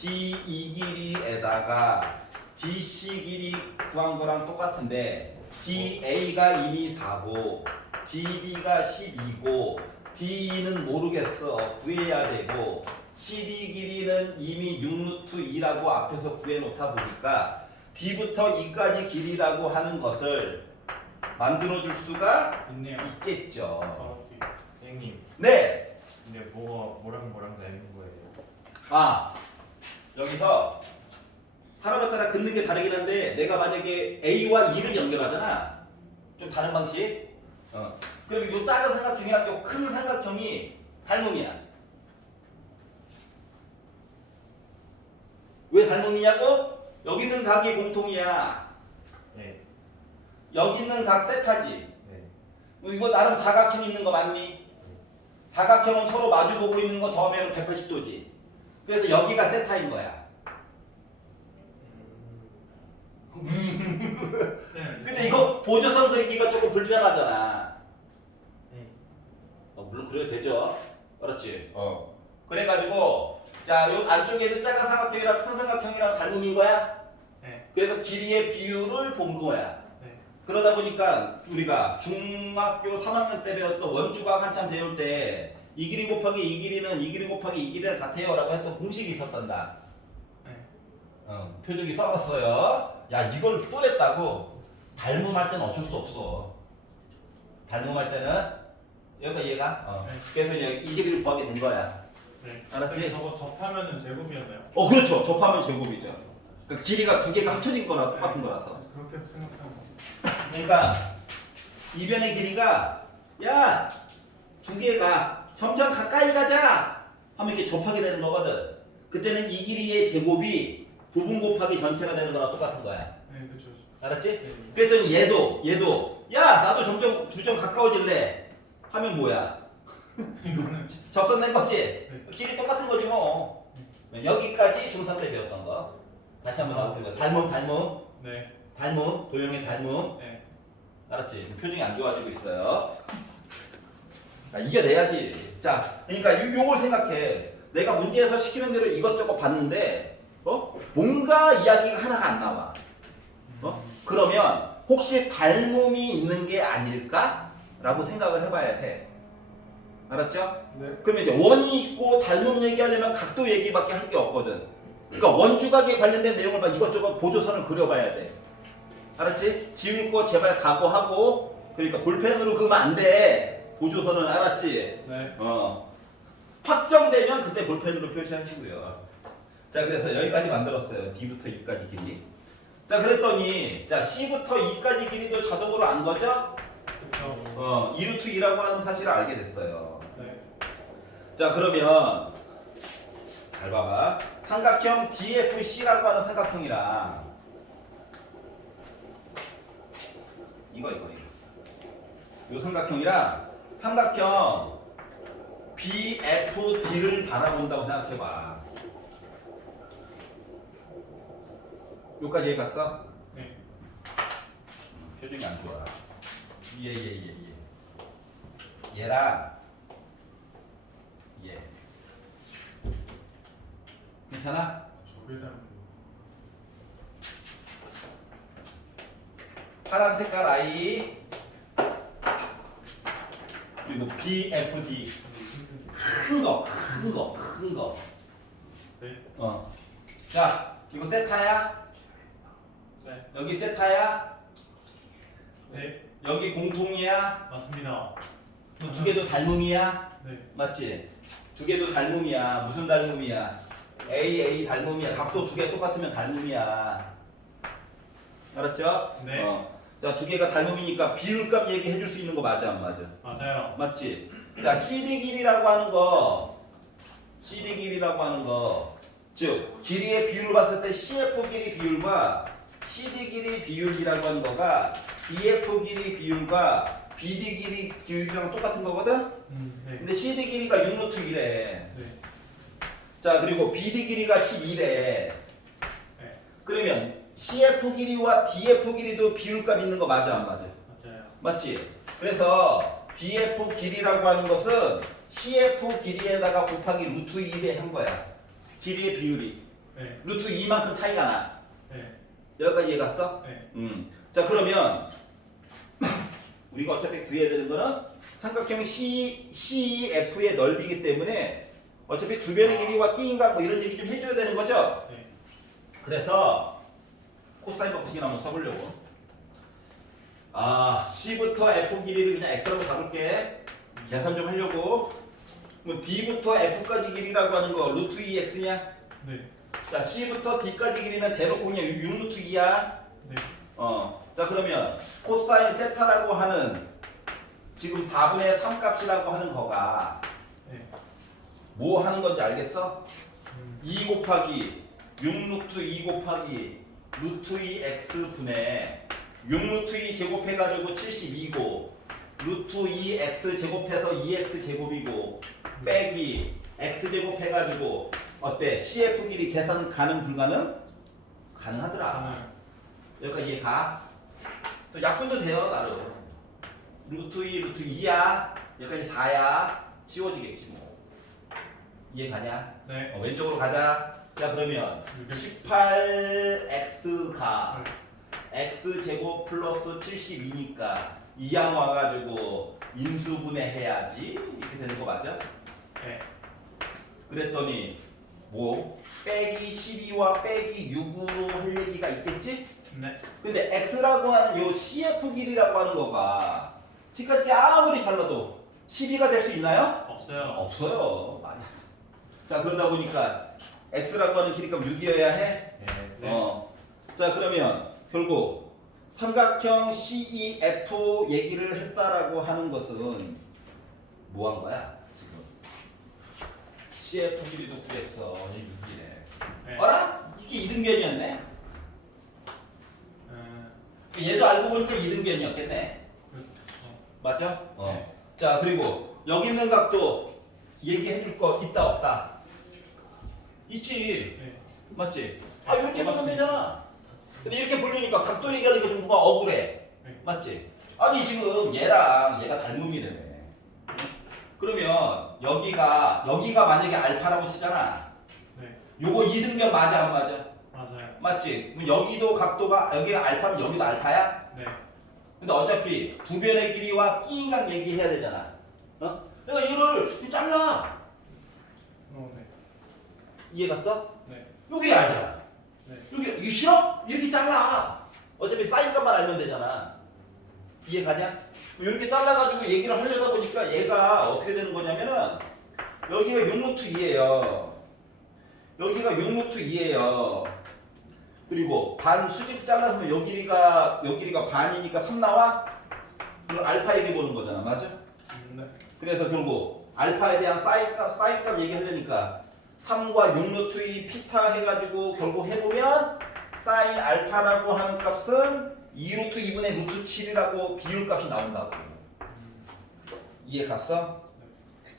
DE 길이에다가 DC 길이 구한 거랑 똑같은데 DA가 이미 4고 DB가 12고 DE는 모르겠어. 구해야 되고 CD 길이는 이미 6루트 2라고 앞에서 구해놓다 보니까 B부터 E까지 길이라고 하는 것을 만들어줄 수가 있네요. 있겠죠. 선생님. 네. 근데 뭐랑 다른 거예요? 아 여기서 사람에 따라 긋는 게 다르긴 한데 내가 만약에 A와 E를 연결하잖아. 좀 다른 방식. 그럼 이 작은 삼각형이랑 이 큰 삼각형이 닮음이야. 왜 닮음이냐고? 여기 있는 각이 공통이야. 네. 여기 있는 각 세타지. 네. 이거 나름 사각형 있는 거 맞니? 사각형은 서로 마주보고 있는 거 더하면 180도지. 그래서 여기가 세타인 거야. 근데 이거 보조선 그리기가 조금 불편하잖아. 네. 물론 그래도 되죠. 그렇지. 그래가지고 자, 요 안쪽에 있는 작은 삼각형이랑 큰 삼각형이랑 닮음인 거야. 네. 그래서 길이의 비율을 본 거야. 네. 그러다 보니까 우리가 중학교 3학년 때 배웠던 원주각 한참 배울 때 이 길이 곱하기 이 길이는 이 길이 곱하기 이 길이랑 같아요 라고 했던 공식이 있었단다. 네. 표적이 써봤어요. 야 이걸 또 냈다고. 닮음할 때는 어쩔 수 없어. 닮음할 때는 여기가 얘가 네. 그래서 이제 이 길이를 구하게 된 거야. 네. 알았지? 저거 접하면은 제곱이었나요? 그렇죠. 접하면 제곱이죠. 그 길이가 두 개가 합쳐진 거랑 똑같은 거라서. 그렇게 생각하는 거. 그러니까 이변의 길이가 야 두 개가 점점 가까이 가자 하면 이렇게 접하게 되는 거거든. 그때는 이 길이의 제곱이 부분 곱하기 전체가 되는 거랑 똑같은 거야. 네, 그렇죠. 알았지? 네. 그랬더니 얘도 야 나도 점점 두 점 가까워질래 하면 뭐야? 이거는 접선 낸 거지? 네. 길이 똑같은 거지 뭐. 여기까지 중3 때 배웠던 거. 다시 한번 나올게요. 닮음 네. 도형의 닮음. 네. 알았지? 표정이 안 좋아지고 있어요. 이겨내야지. 자, 그러니까 요걸 생각해. 내가 문제에서 시키는 대로 이것저것 봤는데, 뭔가 이야기가 하나가 안 나와. 그러면 혹시 닮음이 있는 게 아닐까? 라고 생각을 해봐야 해. 알았죠? 네. 그러면 이제 원이 있고 닮음 얘기하려면 각도 얘기밖에 할 게 없거든. 그러니까 원주각에 관련된 내용을 막 이것저것 보조선을 그려봐야 돼. 알았지? 지울 거 제발 각오하고, 그러니까 볼펜으로 그으면 안 돼. 보조선은 알았지? 네. 확정되면 그때 볼펜으로 표시하시고요. 자, 그래서 여기까지 만들었어요. D부터 E까지 길이. 자, 그랬더니 자 C부터 E까지 길이도 자동으로 안 거죠? 그렇죠. 2루트 2라고 하는 사실을 알게 됐어요. 네. 자, 그러면 잘 봐봐. 삼각형 DFC라고 하는 삼각형이랑 이거 요 삼각형이랑 삼각형 BFD를 바라본다고 생각해봐. 여기까지 이해 갔어? 네. 표정이 안 좋아. 얘랑 얘. 괜찮아? 저게 다른 파란 색깔 I 그리고 BFD 큰 거. 네. 자, 이거 세타야? 네. 여기 세타야? 네. 여기 공통이야? 맞습니다. 두 개도 닮음이야? 네. 맞지? 두 개도 닮음이야. 무슨 닮음이야? A 닮음이야. 각도 두 개 똑같으면 닮음이야. 알았죠? 네. 자, 두 개가 닮음이니까 비율값 얘기해 줄 수 있는 거 맞아, 안 맞아? 맞아요. 맞지? 자, CD 길이라고 하는 거, 즉 길이의 비율을 봤을 때 CF 길이 비율과 CD 길이 비율이라고 하는 거가 BF 길이 비율과 BD 길이 비율이랑 똑같은 거거든? 네. 근데 CD 길이가 6루트 1에. 네. 자, 그리고 BD 길이가 12래. 네. 그러면 CF 길이와 DF 길이도 비율값 있는 거 맞아, 안 맞아? 맞아요. 맞지? 그래서 BF 길이라고 하는 것은 CF 길이에다가 곱하기 루트 2에 한 거야. 길이의 비율이. 네. 루트 2만큼 차이가 나. 네. 여기까지 이해 갔어? 네. 자, 그러면 우리가 어차피 구해야 되는 거는 삼각형 CEF의 넓이기 때문에 어차피 두 변의 길이와 끼인각 뭐 이런 얘기 좀 해줘야 되는 거죠? 네. 그래서 코사인 법칙이나 한번 써보려고. C부터 F 길이를 그냥 X라고 잡을게. 계산 좀 하려고. 그럼 D부터 F까지 길이라고 하는 거 루트 2x냐? 네. 자 C부터 D까지 길이는 대놓고 그냥 6 루트 2야. 네. 자 그러면 코사인 세타라고 하는 지금 4분의 3 값이라고 하는 거가 네. 뭐 하는 건지 알겠어? 음. 2 곱하기 6 루트 2 곱하기 루트 2x 분의 6 루트 2 제곱해가지고 72고 루트 2x 제곱해서 2x 제곱이고 빼기 x 제곱해가지고 어때? CF 길이 계산 가능 불가능? 가능하더라. 하나. 여기까지 이해 가? 또 약분도 돼요 나도. 루트 2 루트 2야 여기까지 4야 지워지겠지 뭐. 이해 가냐? 네. 왼쪽으로 가자. 자 그러면 6x. 18x가 x제곱 플러스 72니까 이항 와가지고 인수분해해야지 이렇게 되는 거 맞죠? 네. 그랬더니 뭐 빼기 12와 빼기 6으로 할 얘기가 있겠지? 네. 근데 x라고 하는 요 CF 길이라고 하는 거가 지금까지 아무리 잘라도 12가 될 수 있나요? 없어요. 없어요. 많이. 자 그러다 보니까 x라고 하는 길이가 6이어야 해. 네. 자 그러면 결국 삼각형 CEF 얘기를 했다라고 하는 것은 뭐 한 거야 지금? CF 길이도 구했어. 6이네. 네. 어라? 이게 이등변이었네. 음. 얘도 알고 보니까 이등변이었겠네. 그렇죠. 맞죠? 네. 자 그리고 여기 있는 각도 얘기해 줄 거 있다 없다? 있지. 네. 맞지? 아 이렇게 보면 되잖아. 근데 이렇게 보려니까 각도 얘기하니까 좀 뭔가 억울해. 네. 맞지? 아니 지금 얘랑 얘가 닮음이라며. 그러면 여기가 만약에 알파라고 치잖아. 네. 요거 이등변 맞아 안 맞아? 맞아요. 맞지? 그럼 여기도 각도가 여기가 알파면 여기도 알파야? 네. 근데 어차피 두 변의 길이와 끼인각 얘기해야 되잖아. 그러니까 얘를 이렇게 잘라. 네. 이해 갔어? 네. 여기 알잖아. 네. 여기 이거 싫어? 이렇게 잘라. 어차피 사인값만 알면 되잖아. 이해 가냐? 이렇게 잘라가지고 얘기를 하려다 보니까 얘가 어떻게 되는 거냐면은 여기가 6루트 2예요. 여기가 6루트 2예요. 그리고 반 수직 잘라서 요 길이가 반이니까 3 나와? 그럼 알파 얘기 보는 거잖아. 맞아? 네. 그래서 결국 알파에 대한 사인값 얘기하려니까 3과 6 루트 2 피타 해가지고 결국 해보면 사인 알파라고 하는 값은 2 루트 2분의 루트 7이라고 비율값이 나온다고. 이해 갔어?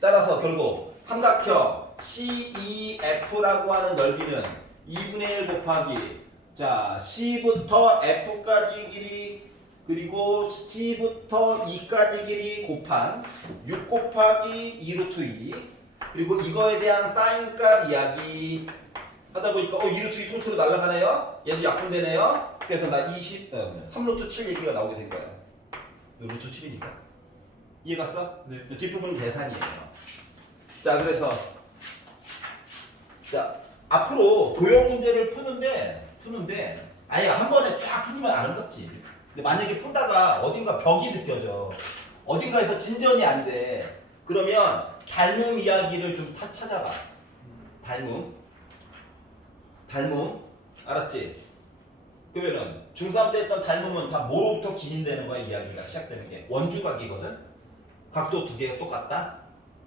따라서 결국 삼각형 CEF라고 하는 넓이는 2분의 1 곱하기 자 C부터 F까지 길이 그리고 C부터 E까지 길이 곱한 6 곱하기 2 루트 2 그리고 이거에 대한 사인값 이야기 하다 보니까 2 루트 2 통째로 날아가네요. 얘도 약분되네요. 그래서 나 3 루트 7 얘기가 나오게 된 거야. 루트 7이니까. 이해 갔어? 네. 뒷부분은 계산이에요. 자 그래서 자 앞으로 도형 문제를 푸는데 아예 한 번에 쫙 풀면 아름답지. 근데 만약에 풀다가 어딘가 벽이 느껴져. 어딘가에서 진전이 안 돼. 그러면 닮음 이야기를 좀 찾아봐. 닮음. 알았지? 그러면은 중3 때 했던 닮음은 다 뭐로부터 기인되는 거야 이야기가 시작되는 게 원주각이거든. 각도 두 개가 똑같다.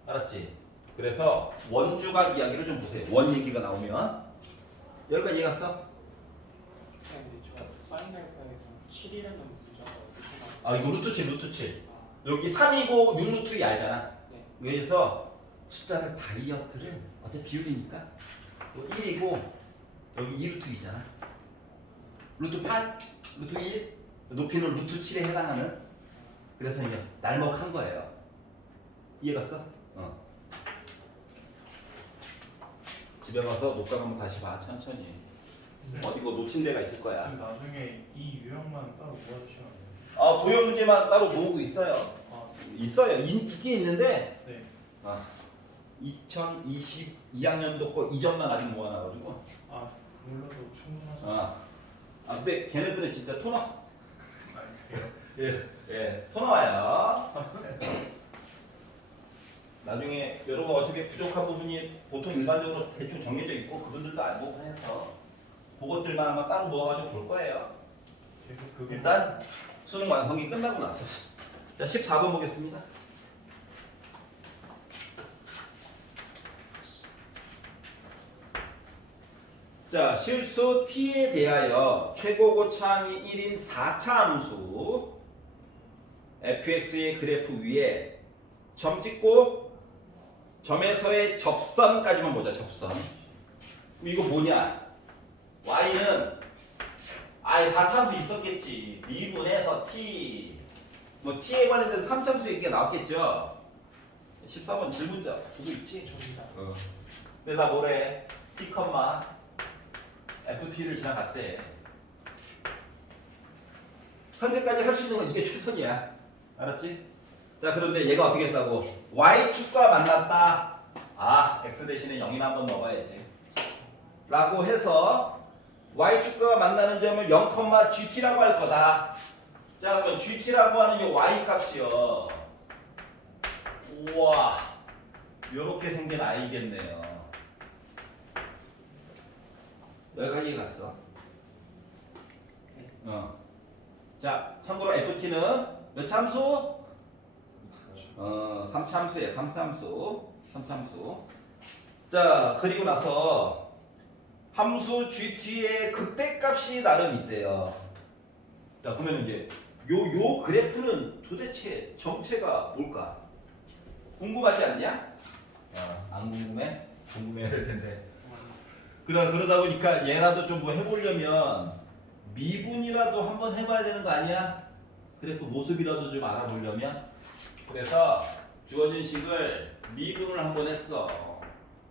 알았지? 그래서 원주각 이야기를 좀 보세요. 원 얘기가 나오면 여기까지 이해 갔어? 근데 저 사인 알파에서 7이라는 부자가 어디서 아 이거 루트 7 여기 3이고 6 루트 2 알잖아. 네. 그래서 숫자를 다이어트를 어차피 비율이니까 1이고 여기 2 루트 2잖아. 루트 8, 루트 1 높이는 루트 7에 해당하는 그래서 이제 날먹한 거예요. 이해 갔어? 집에 가서 녹화 한번 다시 봐 천천히. 네. 어디 뭐 놓친 데가 있을 거야. 그럼 나중에 이 유형만 따로 모아주시면 안 돼요? 아 도형 문제만 따로 모으고 있어요. 아, 있어요. 있긴 있는데 네. 2022학년도 거 이전만 아직 모아놔가지고. 아, 그걸로도 충분하죠. 근데 걔네들은 진짜 토너. 아, 그래요? 예, 토너와요. 나중에 여러분 어차피 부족한 부분이 보통 일반적으로 대충 정해져 있고 그분들도 알고 해서 그것들만 아마 따로 모아가지고 볼 거예요. 일단 수능 완성이 끝나고 나서 자 14번 보겠습니다. 자 실수 t에 대하여 최고고차항이 1인 4차 함수 fx의 그래프 위에 점 찍고 점에서의 접선까지만 보자. 접선. 이거 뭐냐? y는 아예 4차함수 있었겠지. 미분해서 t 뭐 t에 관련된 3차함수 얘기가 나왔겠죠. 14번 질문자 그거 있지? 저기다. 근데 나 뭐래? t, ft를 지나갔대. 현재까지 할 수 있는 건 이게 최선이야. 알았지? 자 그런데 얘가 어떻게 했다고? y축과 만났다. 아 x 대신에 0이나 한번 넣어야지. 라고 해서 y축과 만나는 점을 0,gt라고 할 거다. 자 그러면 gt라고 하는 이 y 값이요. 우와 요렇게 생긴 i겠네요. 여기까지 이해갔어. 자 참고로 ft는 몇 참수? 3참수예요. 3참수. 자 그리고 나서 함수 gt의 극대값이 나름 있대요. 자 그러면 이제 요 그래프는 도대체 정체가 뭘까? 궁금하지 않냐? 안 궁금해? 궁금해야 될 텐데. 그러다 보니까 얘라도 좀 뭐 해보려면 미분이라도 한번 해봐야 되는 거 아니야? 그래프 모습이라도 좀 알아보려면. 그래서 주어진 식을 미분을 한번 했어.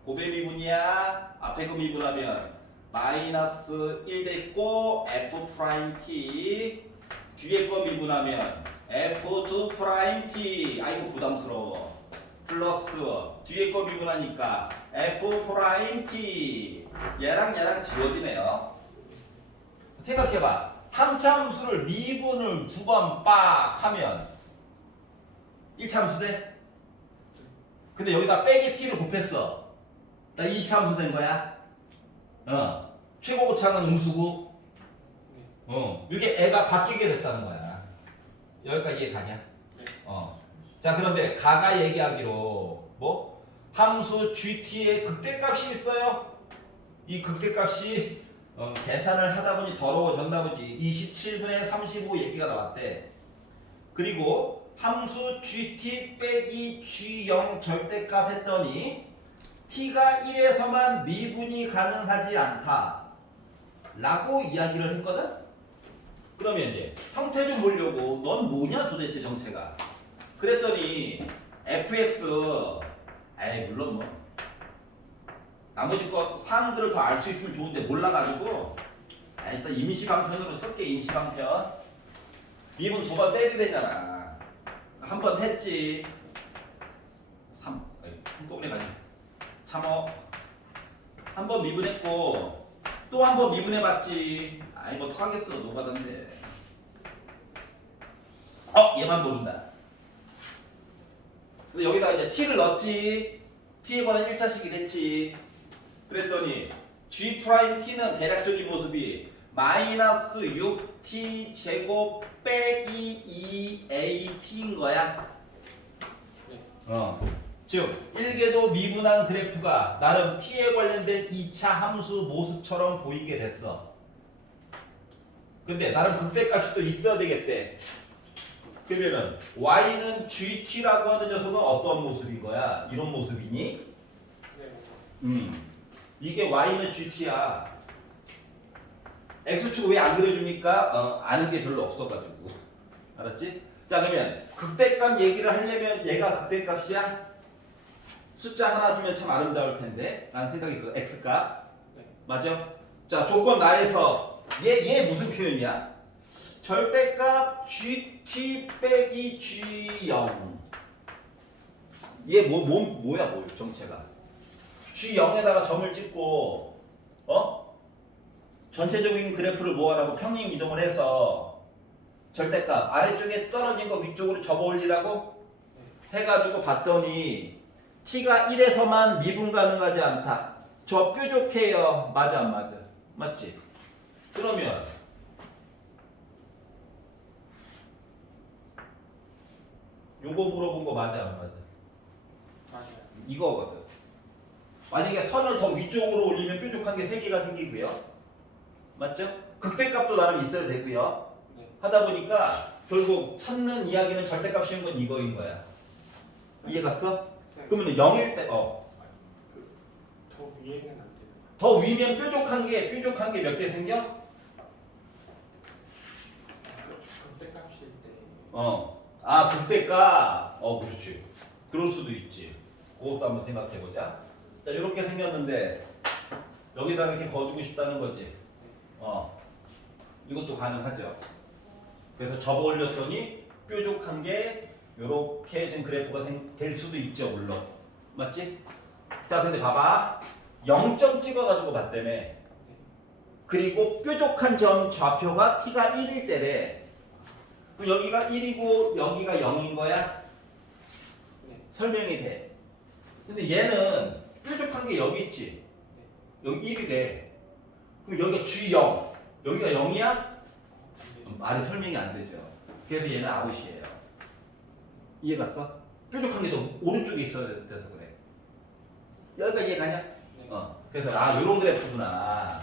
고배 미분이야. 앞에 거 미분하면 마이너스 1 됐고 f 프라임 t. 뒤에 거 미분하면 f2 프라임 t. 아이고 부담스러워. 플러스 뒤에 거 미분하니까 f 프라임 t. 얘랑 지워지네요. 생각해봐. 3차함수를 미분을 두 번 빡 하면 1차함수 돼? 근데 여기다 빼기 t를 곱했어. 나 2차함수 된 거야. 최고고차항은 음수고. 이게 애가 바뀌게 됐다는 거야. 여기까지 이해 가냐? 네. 자 그런데 가가 얘기하기로 뭐? 함수 gt의 극대값이 있어요. 이 극대값이 계산을 하다 보니 더러워졌나 보지. 27분의 35 얘기가 나왔대. 그리고 함수 gt 빼기 g0 절대값 했더니 t가 1에서만 미분이 가능하지 않다 라고 이야기를 했거든. 그러면 이제 형태 좀 보려고 넌 뭐냐 도대체 정체가. 그랬더니 fx 에이 물론 뭐 나머지 거 사항들을 더 알 수 있으면 좋은데 몰라가지고 일단 임시방편으로 쓸게. 임시방편. 미분 두 번 때리래잖아. 한 번 했지. 3 한꺼번에 가지. 참어. 한 번 미분했고 또 한 번 미분해봤지. 아이 뭐 어떡하겠어. 노가다인데. 얘만 모른다. 여기다 이제 t를 넣었지. t에 관한 1차식이 됐지. 그랬더니 g't는 대략적인 모습이 마이너스 6t 제곱 빼기 2at인 거야. 즉 1궤도 미분한 그래프가 나름 t에 관련된 2차 함수 모습처럼 보이게 됐어. 근데 나름 극대값이 또 있어야 되겠대. 그러면은 y는 gt라고 하는 녀석은 어떤 모습인 거야? 이런 모습이니? 네. 이게 y는 gt야. x축 왜 안 그려주니까 아는 게 별로 없어가지고. 알았지? 자 그러면 극대값 얘기를 하려면 얘가 극대값이야? 숫자 하나 주면 참 아름다울 텐데 라는 생각이 들어. x값. 네. 맞아? 자 조건 나에서 얘 무슨 표현이야? 절대값 gt 빼기 g0. 얘 뭐야 정체가? G0에다가 점을 찍고 전체적인 그래프를 모아라고 평행 이동을 해서 절대값 아래쪽에 떨어진 거 위쪽으로 접어 올리라고 해가지고 봤더니 t가 1에서만 미분 가능하지 않다. 저 뾰족해요. 맞아 안 맞아? 맞지? 그러면 요거 물어본 거 맞아 안 맞아? 맞아요. 이거거든. 만약에 선을 더 위쪽으로 올리면 뾰족한 게 3개가 생기고요. 맞죠? 극대값도 나름 있어야 되고요. 네. 하다 보니까 결국 찾는 이야기는 절대값 쉬운 건 이거인 거야. 이해 갔어? 그러면 0일 때 더 위에는 안 돼요. 더 위면 뾰족한 게 몇 개 생겨? 극대값일 때 극대값. 그렇지. 그럴 수도 있지. 그것도 한번 생각해 보자. 자, 이렇게 생겼는데 여기다가 이렇게 거두고 싶다는 거지. 이것도 가능하죠. 그래서 접어 올렸더니 뾰족한 게 이렇게 지금 그래프가 될 수도 있죠, 물론. 맞지? 자, 근데 봐봐. 0점 찍어가지고 봤다며. 그리고 뾰족한 점 좌표가 t가 1일 때래. 그럼 여기가 1이고 여기가 0인 거야? 네. 설명이 돼. 근데 얘는 뾰족한 게 여기 있지. 여기 1이래. 그럼 여기가 G0. 여기가 0이야? 말이 설명이 안 되죠. 그래서 얘는 아웃이에요. 이해 갔어? 뾰족한 게 더 오른쪽에 있어야 돼서 그래. 여기가 이해 가냐? 네. 그래서 요런 그래프구나.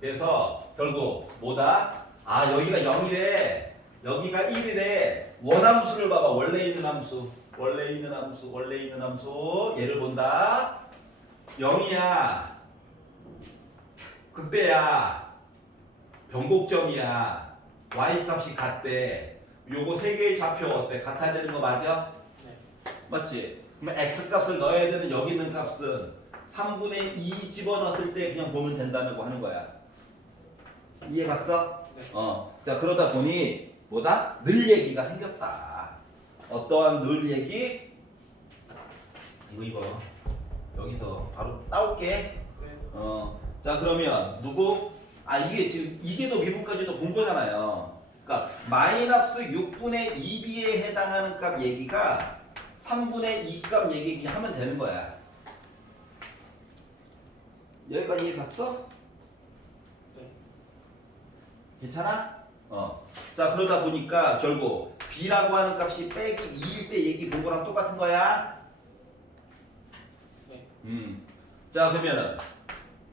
그래서 결국 뭐다? 여기가 0이래. 여기가 1이래. 원함수를 봐봐. 원래 있는 함수. 얘를 본다. 0이야. 극대야. 변곡점이야. y값이 같대. 요거 세 개의 좌표 어때? 같아야 되는 거 맞아? 네. 맞지? 그러면 x값을 넣어야 되는 여기 있는 값은 3분의 2 집어넣었을 때 그냥 보면 된다고 하는 거야. 이해 갔어? 네. 자, 그러다 보니 뭐다? 늘 얘기가 생겼다. 어떠한 늘 얘기? 이거 여기서 바로 따올게. 네. 자, 그러면 누구? 이게 지금 이게 더 미분까지도 본 거잖아요. 그러니까 마이너스 6분의 2b에 해당하는 값 얘기가 3분의 2 값 얘기 그냥 하면 되는 거야. 여기까지 이해 갔어? 네. 괜찮아? 자, 그러다 보니까 결국 b라고 하는 값이 빼기 2일 때 얘기 본 거랑 똑같은 거야. 네. 자, 그러면은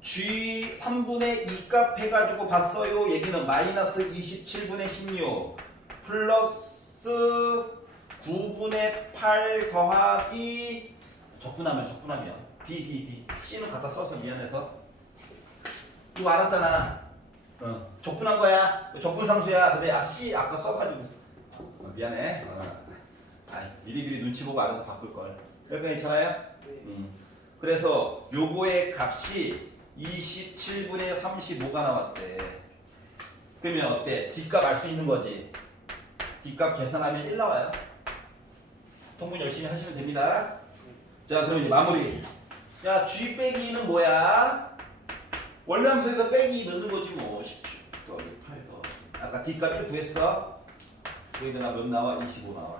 G 3분의 2 값 해가지고 봤어요. 얘기는 마이너스 27분의 16 플러스 9분의 8 더하기 적분하면 D C는 갖다 써서 미안해서 이거 알았잖아. 적분한 거야. 적분상수야. 근데 C 아까 써가지고 미안해. 미리미리 눈치 보고 알아서 바꿀 걸. 여기까지 괜찮아요? 네. 그래서 요거의 값이 27분의 35가 나왔대. 그러면 어때? D값 알 수 있는 거지. D값 계산하면 1 나와요. 통분 열심히 하시면 됩니다. 자, 그럼 이제 마무리. 야, G 빼기 2는 뭐야? 원래 함수에서 빼기 2 넣는 거지 뭐. 17 더하기 8 더하기. 아까 D값 1 구했어. 여기다 몇 나와? 25 나와.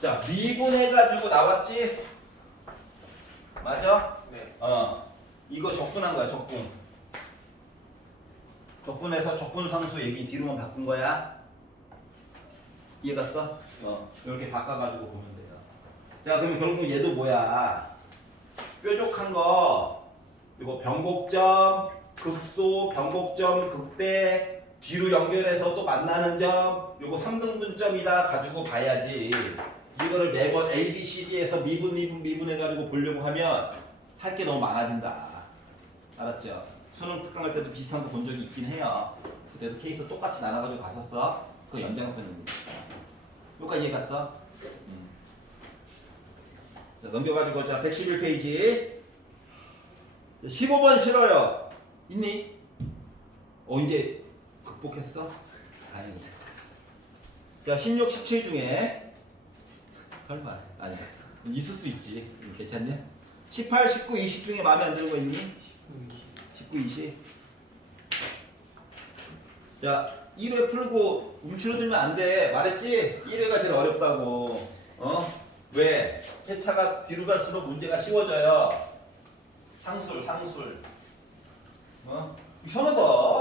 자, 미분해가지고 나왔지? 맞아? 네. 이거 적분한 거야, 적분. 적분해서 적분상수 얘기 뒤로만 바꾼 거야. 이해 갔어? 이렇게 바꿔가지고 보면 돼요. 자, 그러면 결국 얘도 뭐야? 뾰족한 거, 이거 변곡점, 극소, 변곡점, 극대, 뒤로 연결해서 또 만나는 점, 요거 3등분점이다 가지고 봐야지. 이거를 매번 A, B, C, D에서 미분 해가지고 보려고 하면 할 게 너무 많아진다. 알았죠? 수능 특강할 때도 비슷한 거 본 적이 있긴 해요. 그때도 케이스 똑같이 나눠가지고 봤었어. 그거 연장선입니다. 여기까지 이해 갔어? 자, 넘겨가지고 자 111페이지 15번 싫어요. 있니? 이제 극복했어? 다행이다. 자, 16, 17 중에 설마 아니 있을 수 있지. 괜찮냐? 18, 19, 20 중에 마음에 안 드는 거 있니? 19, 20. 자, 1회 풀고 움츠러들면 안 돼. 말했지? 1회가 제일 어렵다고. 왜? 회차가 뒤로 갈수록 문제가 쉬워져요. 상술. 이상하다.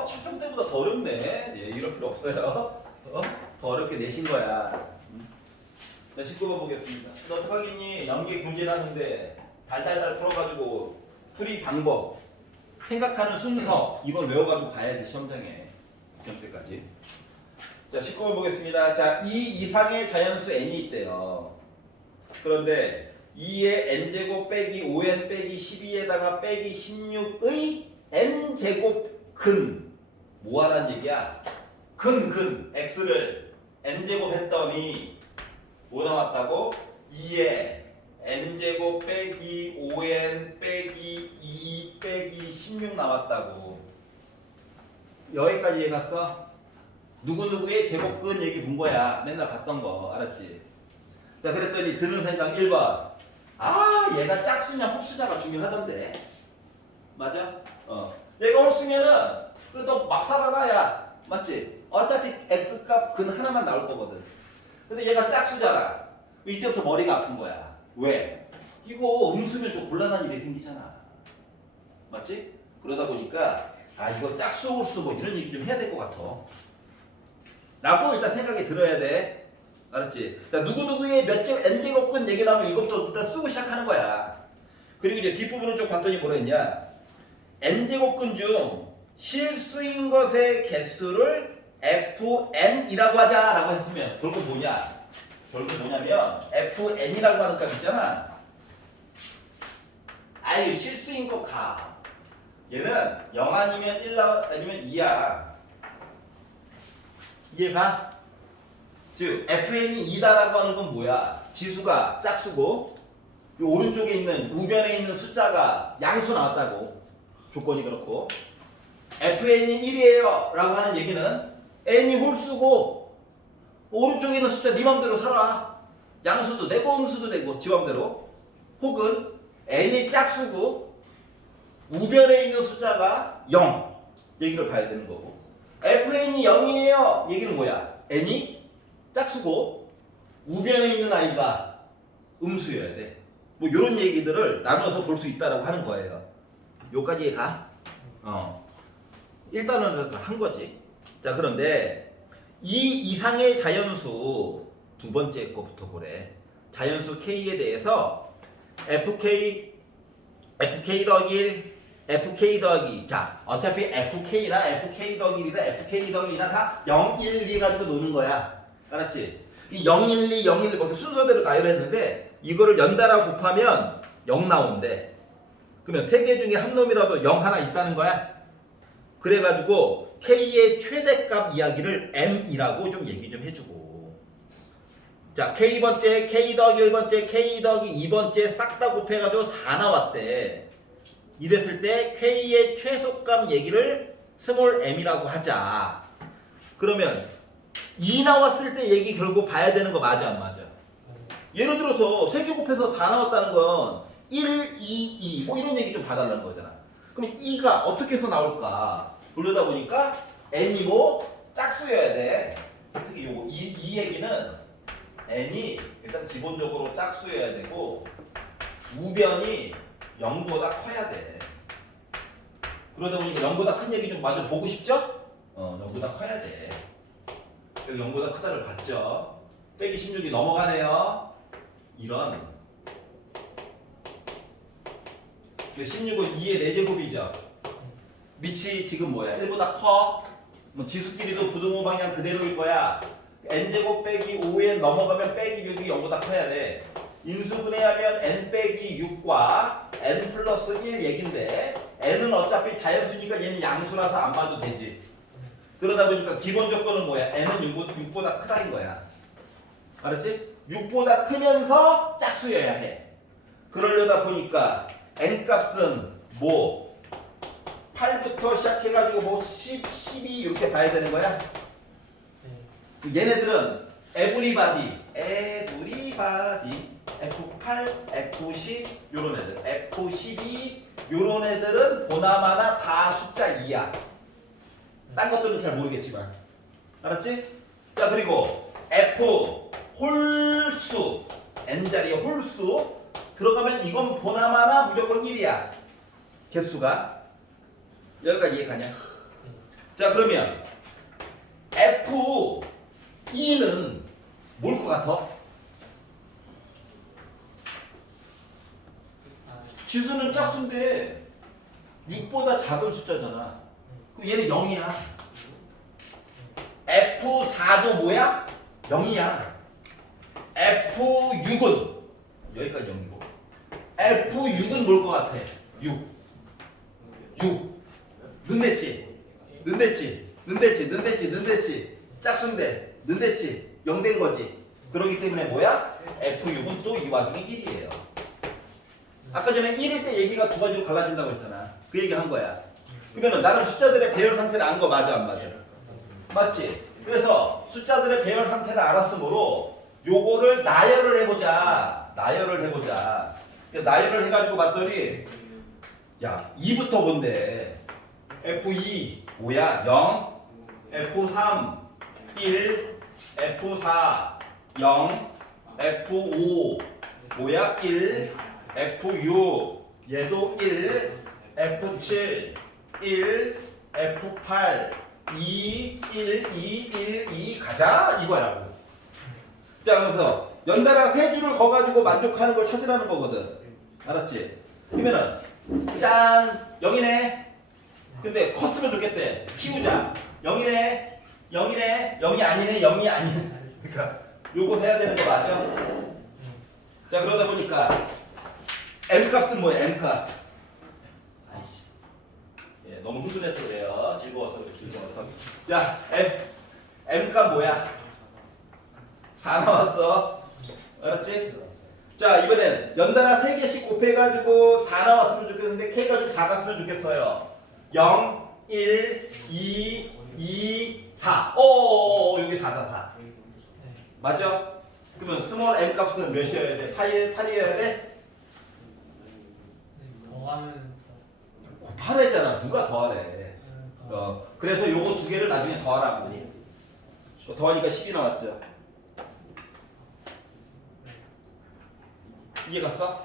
7점 때보다 더 어렵네. 예, 이럴 필요 없어요. 더 어렵게 내신 거야. 자, 19번 보겠습니다. 너 어떡하겠니? 연계 교재라는데 달달달 풀어가지고 풀이 방법, 생각하는 순서 이걸 외워가지고 가야지 시험장에. 시험 때까지. 자, 19번 보겠습니다. 자, 이 이상의 자연수 n이 있대요. 그런데 2의 n제곱 빼기 5n 빼기 12에다가 빼기 16의 n제곱 근 뭐하라는 얘기야? 근 x를 n제곱 했더니 뭐 나왔다고? 2에 n제곱 빼기 5n 빼기 2 빼기 16 나왔다고. 여기까지 이해갔어? 누구누구의 제곱근 얘기 본 거야. 맨날 봤던 거. 알았지? 자, 그랬더니 드는 생각 1번. 아, 얘가 짝수냐 홀수냐가 중요하던데. 맞아? 얘가 홀수면은 그래도 막 살아나야. 맞지? 어차피 x값 근 하나만 나올 거거든. 근데 얘가 짝수잖아. 이때부터 머리가 아픈 거야. 왜? 이거 음수면 좀 곤란한 일이 생기잖아. 맞지? 그러다 보니까 아, 이거 짝수 홀수 뭐 이런 얘기 좀 해야 될 것 같아. 라고 일단 생각이 들어야 돼. 알았지? 누구누구의 몇제 n제곱근 얘기 나오면 이것부터 일단 쓰고 시작하는 거야. 그리고 이제 뒷부분을 좀 봤더니 뭐라 했냐? n제곱근 중 실수인 것의 개수를 fn이라고 하자라고 했으면 결국 뭐냐? 결국 뭐냐면 fn이라고 하는 값 있잖아. 아유, 실수인 거 가. 얘는 0 아니면 1 아니면 2야. 이해가? 즉 fn이 2다라고 하는 건 뭐야? 지수가 짝수고 이 오른쪽에 있는 우변에 있는 숫자가 양수 나왔다고. 조건이 그렇고 fn이 1이에요 라고 하는 얘기는 n이 홀수고 오른쪽에 있는 숫자 네 맘대로 살아. 양수도 되고 음수도 되고 지 맘대로. 혹은 n이 짝수고 우변에 있는 숫자가 0 얘기를 봐야 되는 거고. fn이 0이에요 얘기는 뭐야? n이 짝수고 우변에 있는 아이가 음수여야 돼. 뭐 이런 얘기들을 나눠서 볼 수 있다라고 하는 거예요. 요까지 가? 일단은 한 거지. 자, 그런데 이 이상의 자연수 두 번째 거부터 보래. 자연수 k에 대해서 fk 더하기 1 fk 더하기 자, 어차피 fk나 fk 더하기 1이나 fk 더하기 2나 다 0, 1, 2 가지고 노는 거야. 알았지? 이 0, 1, 2, 0, 1, 2 뭐 순서대로 나열했는데 이거를 연달아 곱하면 0 나온대. 그러면 세 개 중에 한 놈이라도 0 하나 있다는 거야. 그래가지고 k의 최대값 이야기를 m이라고 좀 얘기 좀 해주고. 자, k번째, k 더하기 1번째, k 더하기 2번째 싹 다 곱해가지고 4 나왔대. 이랬을 때 k의 최소값 얘기를 스몰 m이라고 하자. 그러면 2 나왔을 때 얘기 결국 봐야 되는 거 맞아 안 맞아? 예를 들어서 3개 곱해서 4 나왔다는 건 1, 2, 2 뭐 이런 얘기 좀 봐달라는 거잖아. 그럼 2가 어떻게 해서 나올까? 그러다 보니까 n이 뭐 짝수여야 돼. 특히 요거 이 얘기는 n이 일단 기본적으로 짝수여야 되고 우변이 0보다 커야 돼. 그러다 보니까 0보다 큰 얘기 좀 마저 보고 싶죠? 0보다 커야 돼. 0보다 크다를 봤죠? 빼기 16이 넘어가네요. 이런 16은 2의 4제곱이죠. 밑이 지금 뭐야? 1보다 커? 뭐 지수끼리도 부등호 방향 그대로일 거야. n제곱 빼기 5n 넘어가면 빼기 6이 0보다 커야 돼. 인수분해하면 n 빼기 6과 n 플러스 1 얘긴데 n은 어차피 자연수니까 얘는 양수라서 안 봐도 되지. 그러다 보니까 기본 조건은 뭐야? n은 6보다 크다인 거야. 알았지? 6보다 크면서 짝수여야 해. 그러려다 보니까 n 값은 뭐 8부터 시작해가지고 뭐 10, 12 이렇게 봐야 되는 거야. 얘네들은 에브리바디, F8, F10 요런 애들, F12 요런 애들은 보나마나 다 숫자 2야. 딴 것들은 잘 모르겠지만. 알았지? 자, 그리고 F 홀수 n자리의 홀수 들어가면 이건 보나마나 무조건 1이야. 개수가. 여기까지 이해가냐? 자, 그러면 F2는 뭘 것 같아? 아, 지수는 짝수인데 6보다 작은 숫자잖아. 그럼 얘는 0이야. F4도 뭐야? 0이야. F6은 여기까지 0이고 F6은 뭘 것 같아? 6. 는댔지? 짝수인데 는댔지? 0 된 거지. 그러기 때문에 뭐야? F6은 또 이 와중에 1이에요. 아까 전에 1일 때 얘기가 두 가지로 갈라진다고 했잖아. 그 얘기 한 거야. 그러면 나는 숫자들의 배열 상태를 안 거 맞아 안 맞아? 맞지? 그래서 숫자들의 배열 상태를 알았으므로 요거를 나열을 해보자. 나열을 해가지고 봤더니 야 2부터 본대. F2 뭐야? 0 F3 1 F4 0 F5 뭐야? 1 F6 얘도 1 F7 1 F8 2 1 2 가자 이거라고. 자, 그래서 연달아 세 줄을 거가지고 만족하는 걸 찾으라는 거거든. 알았지? 그러면은 짠 0이네. 근데 컸으면 좋겠대. 키우자. 0이네. 0이 아니네. 그러니까 요거 해야 되는 거 맞아? 자, 그러다 보니까 M 값은 뭐야? M 값. 아이씨. 예, 너무 흥분해서 그래요. 즐거워서. 자, M 값 뭐야? 4 나왔어. 알았지? 자, 이번엔 연달아 3개씩 곱해가지고 4 나왔으면 좋겠는데 K가 좀 작았으면 좋겠어요. 0, 1, 2, 4. 오, 여기 4다, 4. 맞죠? 그러면 스몰 m 값은 몇이어야 돼? 8이어야 돼? 더하면 곱하래잖아. 누가 더하래? 그래서 요거 두 개를 나중에 더하라고. 더하니까 10이 나왔죠. 이해 갔어?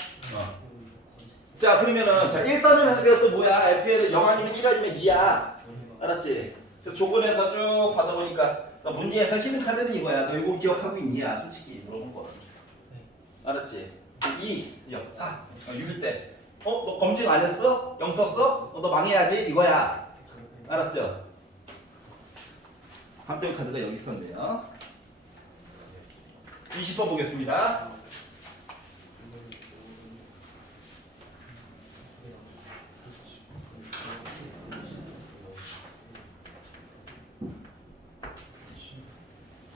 자, 그러면은 자 일단은 하는 게 또 뭐야? F에는 0 아니면 1 아니면 2야. 알았지? 그래서 조건에서 쭉 받아보니까 문제에서 히든 카드는 이거야. 너 이거 기억하고 있니야? 솔직히 물어본 거. 알았지? 2, 4, 6일 때. 너 검증 안 했어? 0 썼어? 너 망해야지 이거야. 알았죠? 함정 카드가 여기 있었네요. 20번 보겠습니다.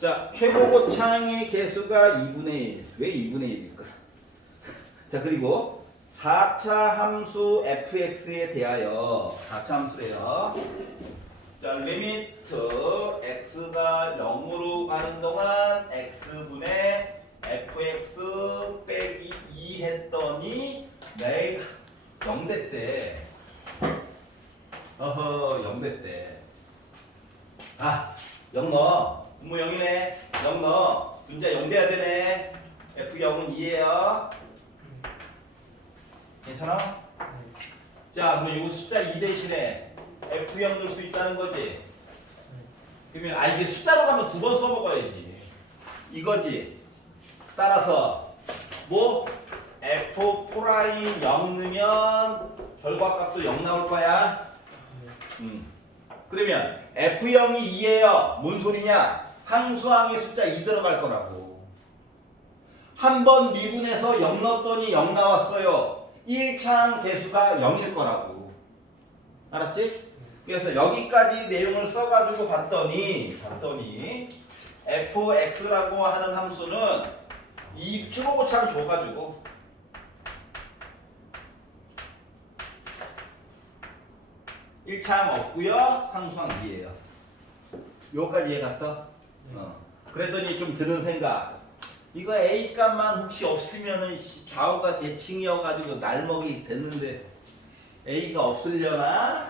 자, 최고고창의 개수가 2분의 1. 왜 2분의 1일까? 자, 그리고 4차 함수 fx에 대하여 4차 함수래요. 자, 리미트 x가 0으로 가는 동안 x분의 fx 빼기 2 했더니 내가 0 됐대. 0 됐대. 0 넣어. 분모 0이네. 0 넣어. 분자 0 돼야 되네. F0은 2예요. 괜찮아? 자, 그러면 이 숫자 2 대신에 F0 넣을 수 있다는 거지. 그러면 이게 숫자로 가면 두 번 써먹어야지. 이거지. 따라서 뭐 F' 0 넣으면 결과값도 0 나올 거야. 그러면 F0이 2예요. 뭔 소리냐? 상수항의 숫자 2 들어갈 거라고. 한 번 미분해서 0 넣었더니 0 나왔어요. 1차항 개수가 0일 거라고. 알았지? 그래서 여기까지 내용을 써가지고 봤더니 fx라고 하는 함수는 이 최고고창 줘가지고 일차항 없고요. 상수항 2예요. 요까지 이해갔어? 그랬더니 좀 드는 생각. 이거 A 값만 혹시 없으면은 좌우가 대칭이어가지고 날먹이 됐는데 A가 없으려나?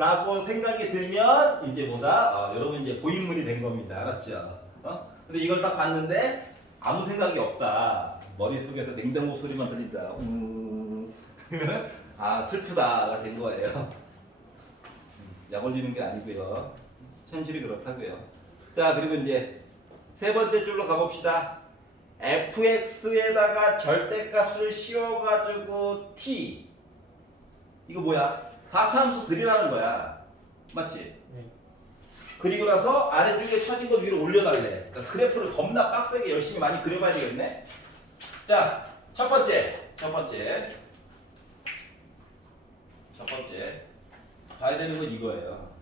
라고 생각이 들면 이제 뭐다? 여러분 이제 고인물이 된 겁니다. 알았죠? 근데 이걸 딱 봤는데 아무 생각이 없다. 머릿속에서 냉장고 소리만 들린다. 그러면 아 슬프다가 된 거예요. 약 올리는 게 아니고요. 현실이 그렇다고요. 자 그리고 이제 세 번째 줄로 가봅시다. fx에다가 절대값을 씌워가지고 t 이거 뭐야? 4차함수 들이라는 거야. 맞지? 네. 그리고 나서 아래쪽에 쳐진 거 위로 올려달래. 그러니까 그래프를 겁나 빡세게 열심히 많이 그려봐야 되겠네. 자, 첫 번째 봐야 되는 건 이거예요.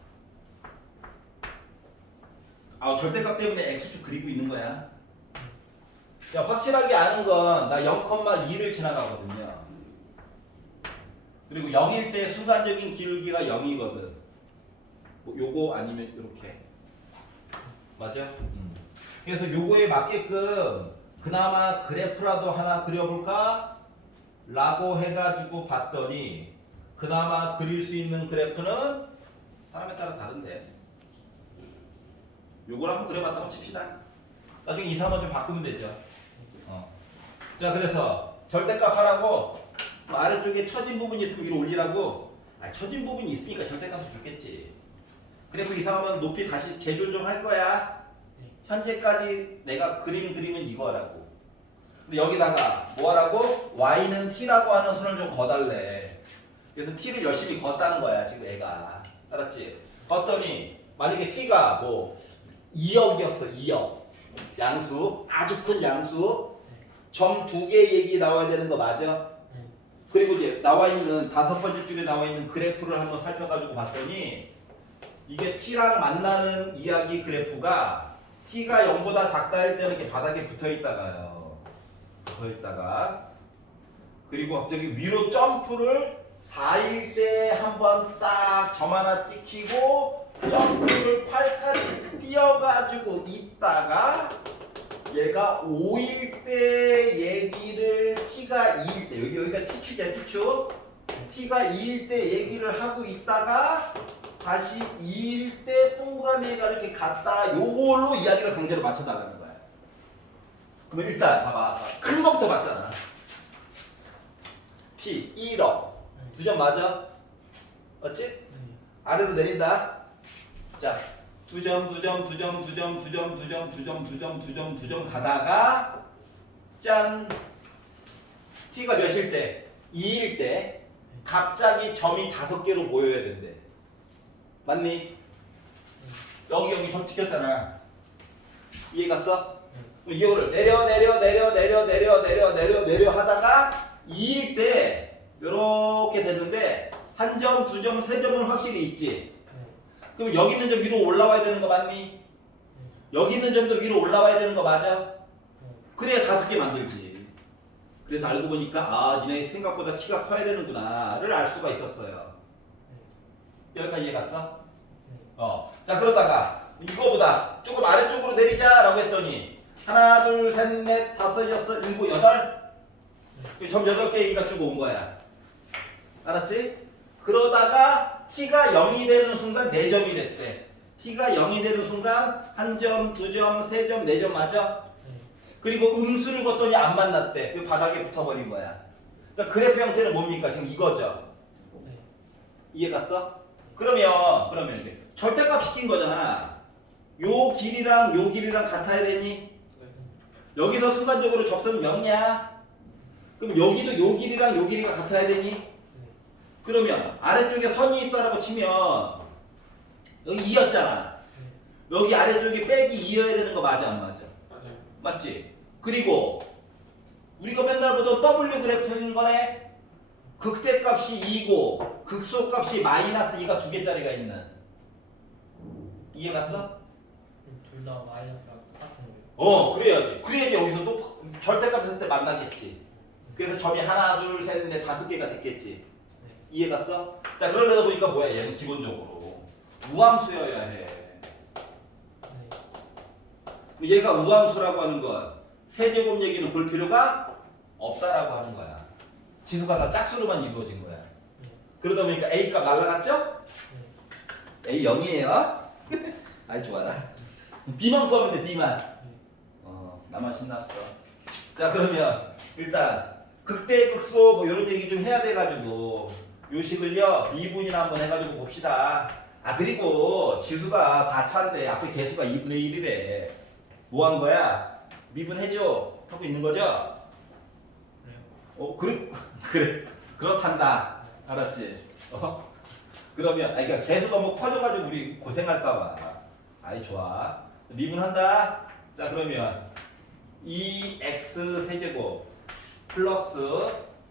절대값 때문에 x축 그리고 있는 거야. 야, 확실하게 아는 건 나 0,2를 지나가거든요. 그리고 0일 때 순간적인 기울기가 0이거든. 뭐 요거 아니면 이렇게. 맞아? 그래서 요거에 맞게끔 그나마 그래프라도 하나 그려볼까? 라고 해가지고 봤더니 그나마 그릴 수 있는 그래프는 사람에 따라 다른데 요걸 한번 그려봤다고 칩시다. 나중에 2, 3번 좀 바꾸면 되죠. 자 그래서 절대값 하라고 아래쪽에 처진 부분이 있으면 위로 올리라고. 처진 부분이 있으니까 절대값을 줬겠지. 그래프 이상하면 높이 다시 재조정할 거야. 현재까지 내가 그린 그림은 이거라고. 근데 여기다가 뭐 하라고? y는 t라고 하는 선을 좀 거달래. 그래서 t를 열심히 걷다는 거야 지금 애가. 알았지? 걷더니 만약에 t가 뭐 2억이었어. 2억 양수, 아주 큰 양수, 점 2개 얘기 나와야 되는 거 맞아? 그리고 이제 나와 있는 5번째 줄에 나와 있는 그래프를 한번 살펴가지고 봤더니 이게 t랑 만나는 이야기 그래프가 t가 0보다 작다 할 때는 이렇게 바닥에 붙어 있다가요. 붙어 있다가 그리고 갑자기 위로 점프를 4일 때 한번 딱 점 하나 찍히고 점프를 8까지 뛰어가지고 있다가 얘가 5일 때 얘기를 t가 2일 때 여기가 t축이야 t축. t가 2일 때 얘기를 하고 있다가 다시 2일 때 동그라미가 이렇게 갔다 요걸로 이야기를 강제로 맞춰달라는 거야. 그러면 일단 봐봐. 큰 거부터 봤잖아. t 1억 2점 맞아? 맞지? 아래로 내린다. 자 2점 가다가 짠 t가 몇일 때? 2일 때 갑자기 점이 5개로 모여야 된대. 맞니? 여기 점 찍혔잖아. 이해 갔어? 그럼 이거를 내려 하다가 2일 때 요렇게 됐는데 한 점, 2점, 3점은 확실히 있지. 그럼 여기 있는 점 위로 올라와야 되는 거 맞니? 여기 있는 점도 위로 올라와야 되는 거 맞아? 그래야 5개 만들지. 그래서 알고 보니까 니네 생각보다 키가 커야 되는구나를 알 수가 있었어요. 여기까지 이해 갔어? 자 그러다가 이거보다 조금 아래쪽으로 내리자라고 했더니 하나, 둘, 셋, 넷, 다섯, 여섯, 일곱, 여덟. 점 8개 얘기가 쭉 온 거야. 알았지? 그러다가 t가 0이 되는 순간 4점이 됐대. t가 0이 되는 순간 1점, 2점, 3점, 4점 맞아? 그리고 음수를 걷더니 안 만났대. 그 바닥에 붙어버린 거야. 그러니까 그래프 형태는 뭡니까? 지금 이거죠. 이해 갔어? 그러면 이제 절대값 시킨 거잖아. 요 길이랑 같아야 되니? 여기서 순간적으로 접선 0이야. 그럼 여기도 요 길이랑 요 길이가 같아야 되니? 그러면 아래쪽에 선이 있다라고 치면 여기 2였잖아. 여기 아래쪽에 빼기 2여야 되는 거 맞아 안 맞아? 맞아요. 맞지? 그리고 우리가 맨날 보던 W 그래프인 거네. 극대값이 2고 극소값이 마이너스 2가 2개짜리가 있는. 이해 갔어? 둘 다 마이너스가 똑같은 거예요. 그래야지 여기서 또 절대값 했을 때 만나겠지. 그래서 점이 하나, 둘, 셋, 넷, 5개가 됐겠지. 이해 갔어? 자 그러려다 보니까 뭐야 얘는 기본적으로 우함수여야 해. 얘가 우함수라고 하는 건 세제곱 얘기는 볼 필요가 없다라고 하는 거야. 지수가 다 짝수로만 이루어진 거야. 그러다 보니까 A값 날라갔죠? A 0이에요? 아이 좋아라. B만 구하면 돼 B만. 나만 신났어. 자 그러면 일단 극대극소 뭐 이런 얘기 좀 해야 돼가지고 요식을요 미분이나 한번 해가지고 봅시다. 아 그리고 지수가 4차인데 앞에 개수가 2분의 1이래. 뭐 한 거야? 미분해줘 하고 있는 거죠? 그래 그래 그렇단다. 알았지? 그러면 그러니까 개수 너무 커져가지고 우리 고생할까봐. 아이 좋아. 미분한다. 자 그러면 2x 세제곱 플러스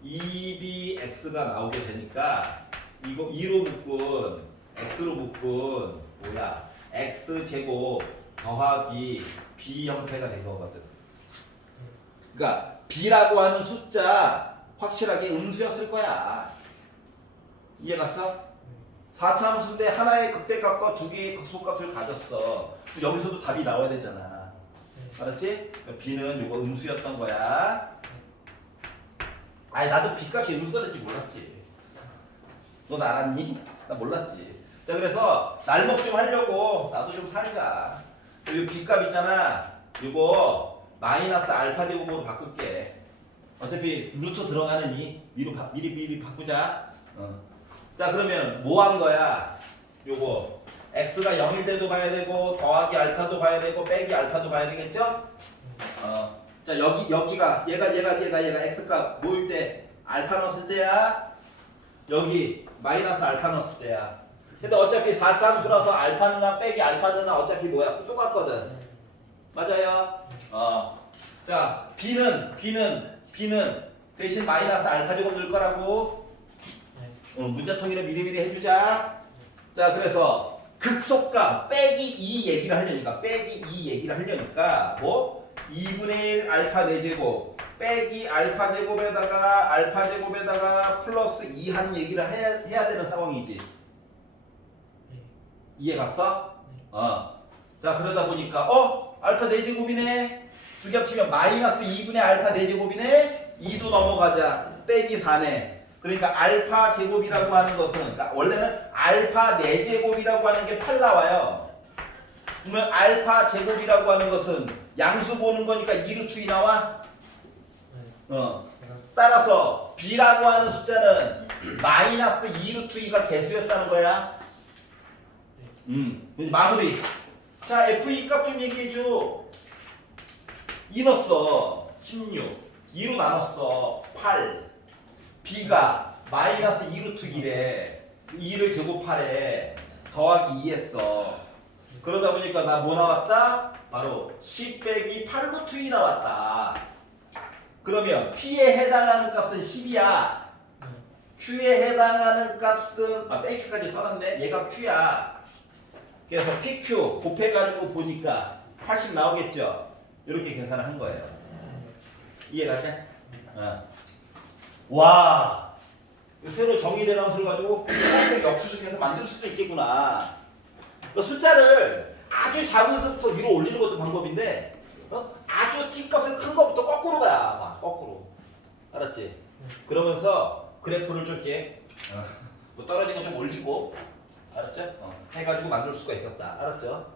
2bx가 나오게 되니까 이거 2로 묶은 x로 묶은 뭐야 x 제곱 더하기 b 형태가 된 거거든. 그러니까 b라고 하는 숫자 확실하게 음수였을 거야. 이해 갔어? 4차 함수인데 하나의 극대값과 두 개의 극소값을 가졌어. 여기서도 답이 나와야 되잖아. 알았지? b는 요거 음수였던 거야. 아니 나도 b값이 음수가 될지 몰랐지. 넌 알았니? 나 몰랐지. 자 그래서 날먹 좀 하려고 나도 좀 살자. 요 b값 있잖아. 요거 마이너스 알파 제곱으로 바꿀게. 어차피 루트 들어가느니 미리 바꾸자. 자 그러면 뭐 한 거야? 요거 x가 0일 때도 봐야 되고 더하기 알파도 봐야 되고 빼기 알파도 봐야 되겠죠? 자 여기가 얘가 x값 모일 때 알파 넣었을 때야. 여기 마이너스 알파 넣었을 때야. 근데 어차피 4차 함수라서 알파느나 빼기 알파느나 어차피 뭐야 똑같거든. 맞아요? 자 b는 대신 마이너스 알파 제곱 넣을 거라고. 문자통일을 미리미리 해주자. 자 그래서 극소값 빼기 2 얘기를 하려니까 뭐 2분의 1 알파 4제곱 빼기 알파 제곱에다가 플러스 2 한 얘기를 해야 되는 상황이지. 이해 갔어? 자 그러다 보니까 알파 4제곱이네. 두 개 합치면 마이너스 2분의 알파 4제곱이네. 2도 넘어가자. 빼기 4네. 그러니까 알파 제곱이라고 하는 것은 그러니까 원래는 알파 4제곱이라고 하는 게 8 나와요. 그러면 알파 제곱이라고 하는 것은 양수 보는 거니까 2루트 2 나와. 따라서 b라고 하는 숫자는 마이너스 2루트 2가 개수였다는 거야. 이제 마무리. 자 f2 값 좀 얘기해줘. 2 넣었어 16 2로 나눴어 8 b가 마이너스 2루트 2래 2를 제곱하래 더하기 2 했어. 그러다 보니까 나 뭐 나왔다? 바로 10 빼기 8루트 2 나왔다. 그러면 p에 해당하는 값은 10이야. q에 해당하는 값은 빼기까지 써놨네. 얘가 q야. 그래서 pq 곱해가지고 보니까 80 나오겠죠. 이렇게 계산을 한 거예요. 이해가 돼? 와, 새로 정의된 함수를 가지고 역추적해서 만들 수도 있겠구나. 숫자를 아주 작은 수부터 위로 올리는 것도 방법인데 아주 t값은 큰 것부터 거꾸로 가야. 거꾸로. 알았지? 그러면서 그래프를 좀 이렇게 뭐 떨어진 거 좀 올리고 알았죠? 해가지고 만들 수가 있었다. 알았죠?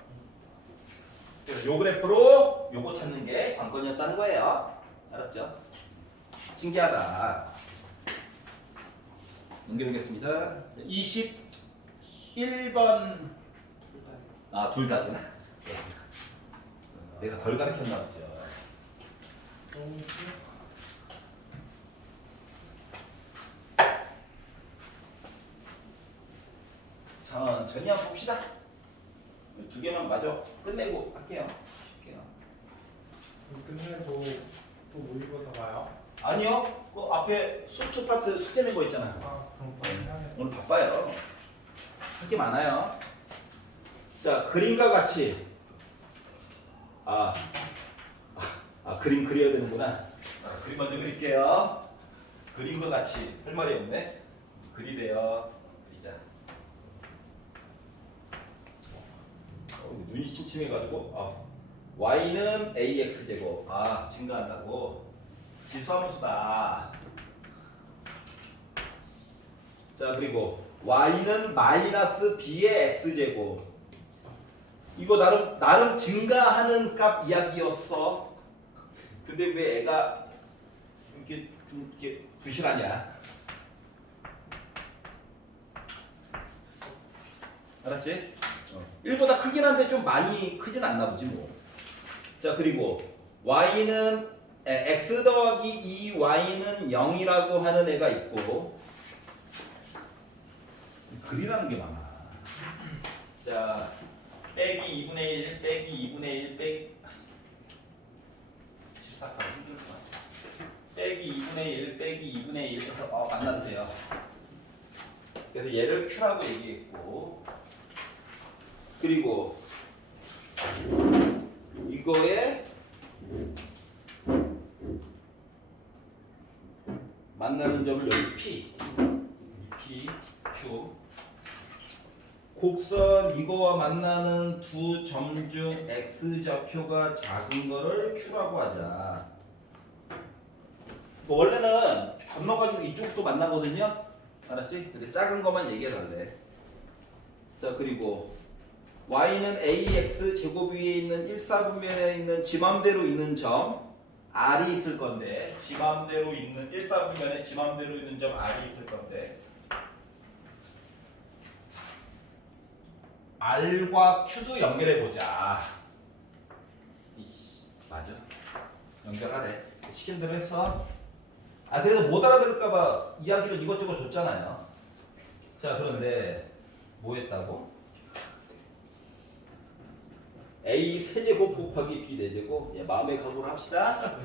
그래서 요 그래프로 요거 찾는 게 관건이었다는 거예요. 알았죠? 신기하다. 넘겨보겠습니다. 21번. 둘 다구나. 내가 덜 가르쳤나 보죠. 천천히 한번 봅시다. 두 개만 마저 끝내고 할게요. 쉽게요. 끝내고 또 모의고사 봐요? 아니요. 그 앞에 수축 파트 숙제 낸 거 있잖아요. 그럼 빨리 해야겠다. 오늘 바빠요. 할 게 많아요. 자, 그림과 같이 그림 그려야 되는구나. 그림 먼저 그릴게요. 그림과 같이 할 말이 없네. 그리래요. 그리자. 눈이 침침해가지고 y는 ax 제곱 증가한다고. 지수함수다. 자 그리고 y는 마이너스 b의 x제곱. 이거 나름 증가하는 값 이야기였어. 근데 왜 애가 이렇게 좀 이렇게 부실하냐? 알았지? 1보다 크긴 한데 좀 많이 크진 않나 보지 뭐. 자 그리고 y는 x 더하기 2y는 0이라고 하는 애가 있고 글이라는 게 많아. 자 빼기 2분의 1 빼기 2분의 1 빼기 실사하기 힘들구나. 빼기 2분의 1 빼기 2분의 1 해서 만나도 돼요. 그래서 얘를 q라고 얘기했고 그리고 이거에 만나는 점을 여기 P, Q. 곡선 이거와 만나는 두 점 중 X 좌표가 작은 거를 Q라고 하자. 원래는 건너가지고 이쪽도 만나거든요. 알았지? 근데 작은 것만 얘기해달래. 자 그리고 Y는 AX 제곱 위에 있는 1사분면에 있는 지 맘대로 있는 점 R이 있을 건데 지 맘대로 있는 1사분면에 지 맘대로 있는 점 R이 있을 건데 R과 Q도 연결해 보자. 맞아. 연결하래. 시킨 대로 했어. 그래도 못 알아들을까봐 이야기를 이것저것 줬잖아요. 자 그런데 뭐 했다고? A 세제곱 곱하기 B 네제곱. 마음의 각오를 합시다.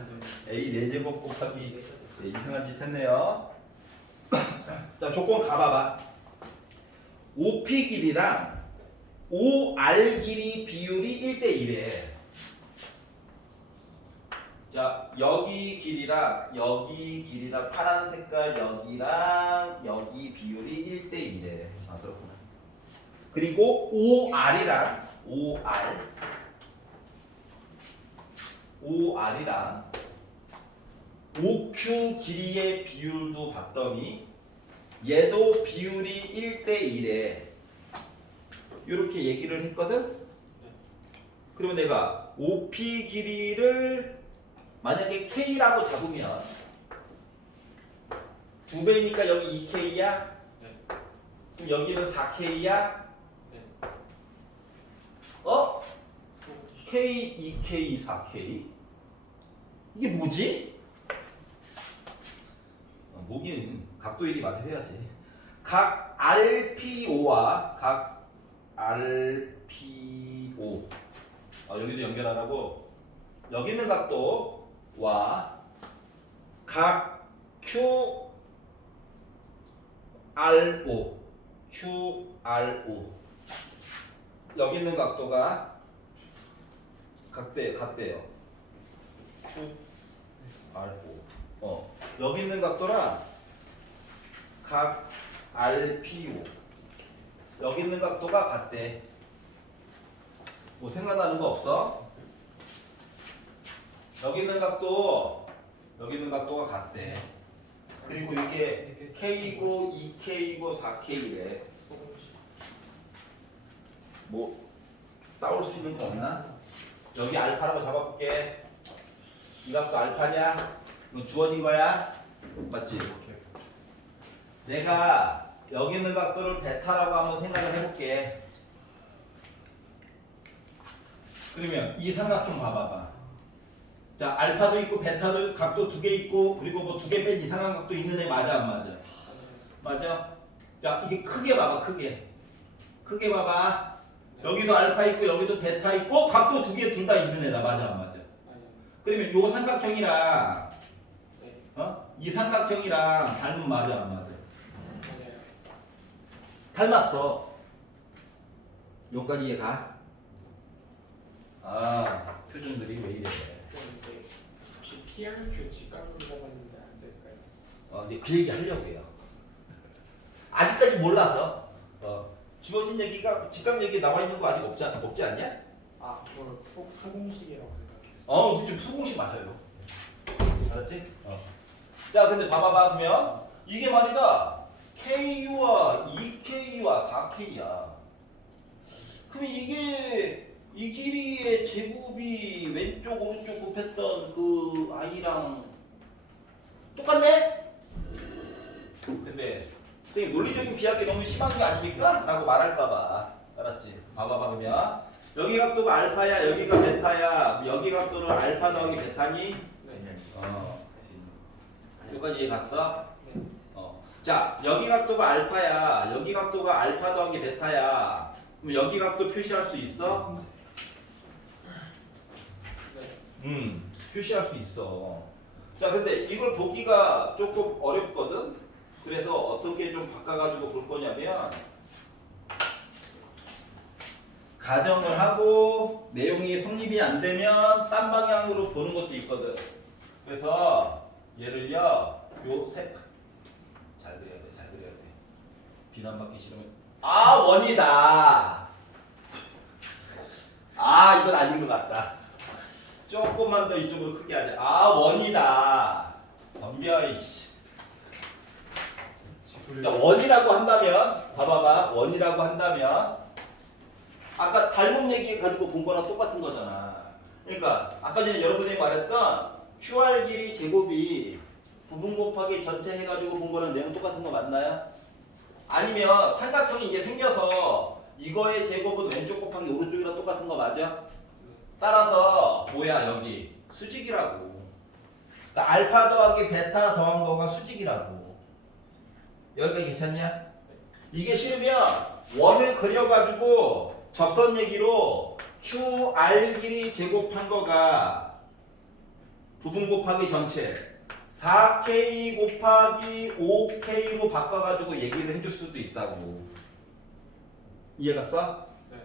A 네제곱 곱하기 이상한 짓 했네요. 자 조건 가봐봐. OP 길이랑 OR 길이 비율이 1대1에 자 여기 길이랑 파란 색깔 여기랑 여기 비율이 1대1에 자스럽구나. 그리고 OR이랑 OQ 길이의 비율도 봤더니 얘도 비율이 1대1에 이렇게 얘기를 했거든. 그러면 내가 OP 길이를 만약에 K라고 잡으면 2배니까 여기 2K야? 그럼 여기는 4K야? K, 2K, 4K 이게 뭐지? 뭐긴 각도 얘기 마저 해야지. 각 RPO와 각 RPO 여기도 연결하라고. 여기 있는 각도와 각 QRO 여기 있는 각도가 같대요. QRO 여기 있는 각도랑 각 RPO 여기 있는 각도가 같대. 뭐 생각나는 거 없어? 여기 있는 각도가 같대. 그리고 이게 K이고 2K이고 4K래. 뭐 따올 수 있는 거 없나? 여기 알파라고 잡아볼게. 이 값도 알파냐? 이거 주어진 거야? 맞지? 내가 여기 있는 각도를 베타라고 한번 생각을 해볼게. 그러면 이 삼각형 봐봐봐. 자, 알파도 있고 베타도 각도 2개 있고 그리고 뭐 2개 뺀 이상한 각도 있는 애 맞아 안 맞아? 맞아? 자, 이게 크게 봐봐. 크게 봐봐. 여기도 알파 있고 여기도 베타 있고 각도 2개 둘 다 있는 애다. 맞아 안 맞아? 그러면 요 삼각형이랑 이 삼각형이랑 닮은 맞아 안 맞아? 닮았어. 여기까지 이해가? 표준들이 왜 이래? 혹시 PRQ 직각으로 잡았는데 안 될까요? 이제 그 얘기 하려고 해요. 아직까지 몰라서. 주어진 얘기가 직각 얘기 나와 있는 거 아직 없지 않냐? 그걸 소공식이라고 생각했어. 그좀 소공식 맞아요. 알았지? 자, 근데 봐봐봐. 그러면 이게 말이다. KU와 2KU와 4K야. 그럼 이게 이 길이의 제곱이 왼쪽 오른쪽 곱했던 그 i랑 똑같네? 근데 선생님 논리적인 비약이 너무 심한 게 아닙니까? 라고 말할까봐. 알았지? 봐봐봐 그러면 여기 각도가 알파야 여기가 베타야 여기 각도는 알파 더하기 베타니? 네. 여기까지 이해 갔어? 자 여기 각도가 알파야 여기 각도가 알파 더하기 베타야 그럼 여기 각도 표시할 수 있어? 네. 표시할 수 있어. 자 근데 이걸 보기가 조금 어렵거든? 그래서 어떻게 좀 바꿔가지고 볼 거냐면 가정을 하고 내용이 성립이 안 되면 딴 방향으로 보는 것도 있거든. 그래서 얘를요 잘 그려야 돼, 잘 그려야 돼. 비난받기 싫으면 원이다. 이건 아닌 것 같다. 조금만 더 이쪽으로 크게 하자. 원이다. 덤벼 이씨. 자 원이라고 한다면 봐봐봐 원이라고 한다면 아까 닮은 얘기 가지고 본 거랑 똑같은 거잖아. 그러니까 아까 전에 여러분이 말했던 QR 길이 제곱이 부분 곱하기 전체 해가지고 본 거랑 내용 똑같은 거 맞나요? 아니면 삼각형이 이제 생겨서 이거의 제곱은 왼쪽 곱하기 오른쪽이랑 똑같은 거 맞아? 따라서 뭐야 여기 수직이라고. 그러니까 알파 더하기 베타 더한 거가 수직이라고. 여기까지 괜찮냐? 이게 싫으면 원을 그려가지고 접선 얘기로 QR 길이 제곱한 거가 부분 곱하기 전체 4K 곱하기 5K로 바꿔가지고 얘기를 해줄 수도 있다고. 이해 갔어? 네.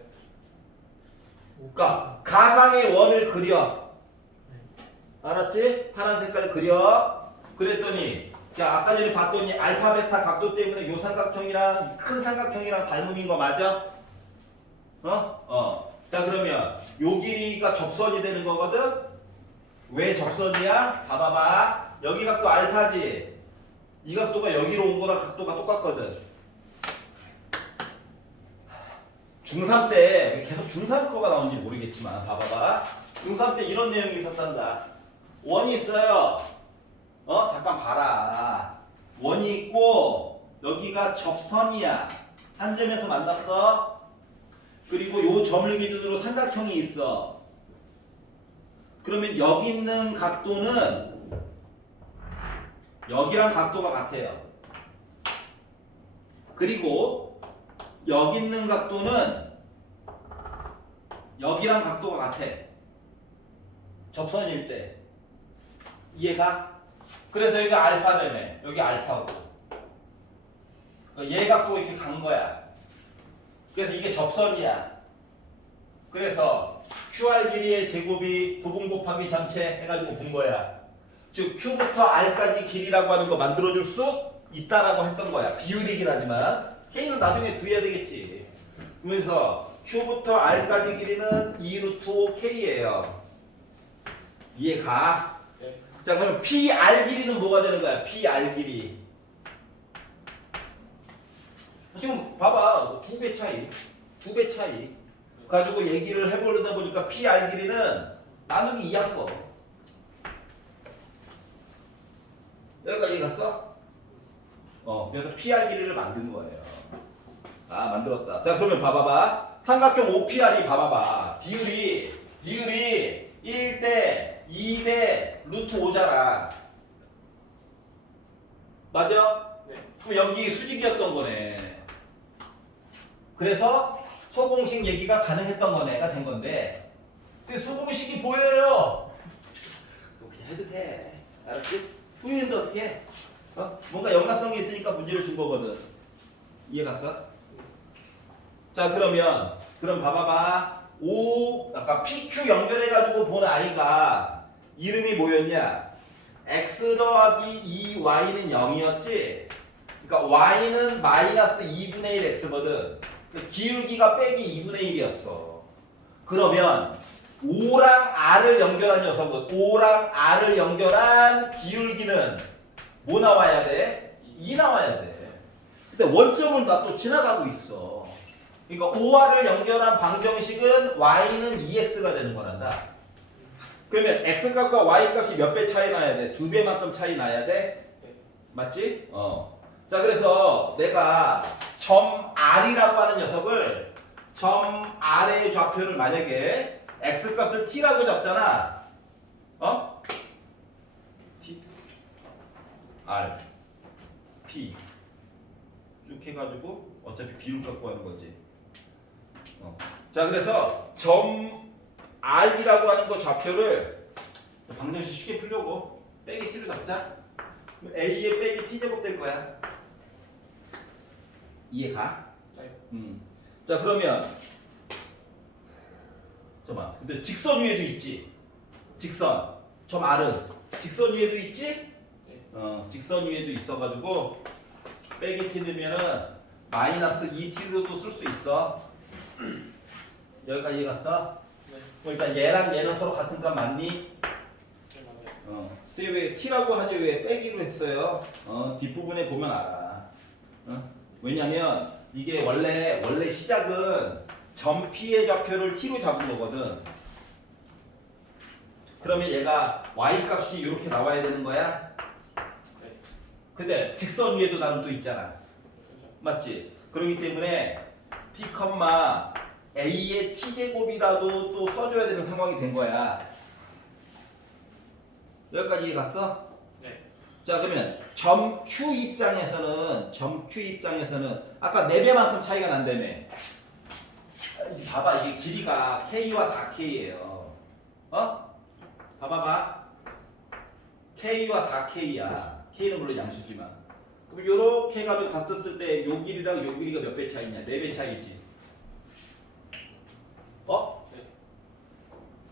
그러니까 가상의 원을 그려. 알았지? 파란 색깔 그려. 그랬더니 자 아까 전에 봤더니 알파 베타 각도 때문에 요 삼각형이랑 큰 삼각형이랑 닮음인 거 맞아? 자 그러면 요 길이가 접선이 되는 거거든? 왜 접선이야? 봐봐봐. 여기 각도 알파지? 이 각도가 여기로 온 거랑 각도가 똑같거든. 중3 때 계속 중3 거가 나온지 모르겠지만 봐봐봐. 중3 때 이런 내용이 있었단다. 원이 있어요. 잠깐 봐라. 원이 있고 여기가 접선이야. 한 점에서 만났어. 그리고 요 점을 기준으로 삼각형이 있어. 그러면 여기 있는 각도는 여기랑 각도가 같아요. 그리고 여기 있는 각도는 여기랑 각도가 같아. 접선일 때. 이해가? 그래서 여기가 알파되네. 여기 알파고. 그러니까 얘 각도가 이렇게 간 거야. 그래서 이게 접선이야. 그래서 QR 길이의 제곱이 부분 곱하기 전체 해가지고 본 거야. 즉 Q부터 R까지 길이라고 하는 거 만들어줄 수 있다라고 했던 거야. 비율이긴 하지만 K는 나중에 구해야 되겠지. 그래서 Q부터 R까지 길이는 2루트 5K예요. 이해가? 네. 자 그럼 PR 길이는 뭐가 되는 거야? PR 길이. 지금 봐봐. 2배 차이. 2배 차이. 가지고 얘기를 해보려다 보니까 PR 길이는 나누기 2한 거. 여기까지 이해 갔어? 그래서 PR 길이를 만든 거예요. 만들었다. 자 그러면 봐봐봐. 삼각형 OPR이 봐봐봐. 비율이 1대 2대 루트 5잖아. 맞아? 네. 그럼 여기 수직이었던 거네. 그래서 소공식 얘기가 가능했던 거네가 된 건데 근데 소공식이 보여요. 그럼 그냥 해도 돼. 알았지? 후미는데 어떻게 해? 뭔가 연관성이 있으니까 문제를 준 거거든. 이해 갔어? 자 그럼 봐봐봐. 아까 PQ 연결해가지고 본 아이가 이름이 뭐였냐? X 더하기 2Y는 0이었지? 그러니까 Y는 마이너스 2분의 1 X거든. 기울기가 빼기 2분의 1이었어. 그러면 O랑 R을 연결한 녀석은 O랑 R을 연결한 기울기는 뭐 나와야 돼? 2 나와야 돼. 근데 원점을 나 또 지나가고 있어. 그러니까 OR을 연결한 방정식은 y는 2x가 되는 거란다. 그러면 x값과 y값이 몇 배 차이 나야 돼? 2배만큼 차이 나야 돼? 맞지? 자, 그래서 내가 점 R이라고 하는 녀석을 점 R의 좌표를 만약에 x값을 t라고 잡잖아. t R P 쭉 해가지고 어차피 b를 갖고 하는 거지. 자, 그래서 점 R이라고 하는 거 좌표를 방정식 쉽게 풀려고 빼기 t를 잡자. A의 빼기 t제곱 될 거야. 이해가? 네. 자, 그러면 잠깐만. 근데 직선 위에도 있지. 직선. 점 R은 직선 위에도 있지? 직선 위에도 있어가지고 빼기 t 넣으면은 마이너스 2t도 쓸 수 있어. 여기까지 이해갔어? 네. 일단 얘랑 얘는 서로 같은 값 맞니? 네, 맞아요. 선생님 왜 t라고 하지 왜 빼기로 했어요? 뒷부분에 보면 알아. 왜냐면 이게 원래 시작은 점 P의 좌표를 t로 잡은 거거든. 그러면 얘가 y 값이 이렇게 나와야 되는 거야? 네. 근데 직선 위에도 나는 또 있잖아. 그죠? 맞지? 그렇기 때문에 t, a의 t제곱이라도 또 써줘야 되는 상황이 된 거야. 여기까지 이해 갔어? 네. 자, 그러면 점 Q 입장에서는 아까 4배만큼 차이가 난다며. 봐봐, 이게 길이가 K와 4K예요. 봐봐봐. K와 4K야. K는 물론 양수지만. 그럼 요렇게 가지고 갔었을 때 요 길이랑 요 길이가 몇 배 차이냐? 4배 차이지. 네.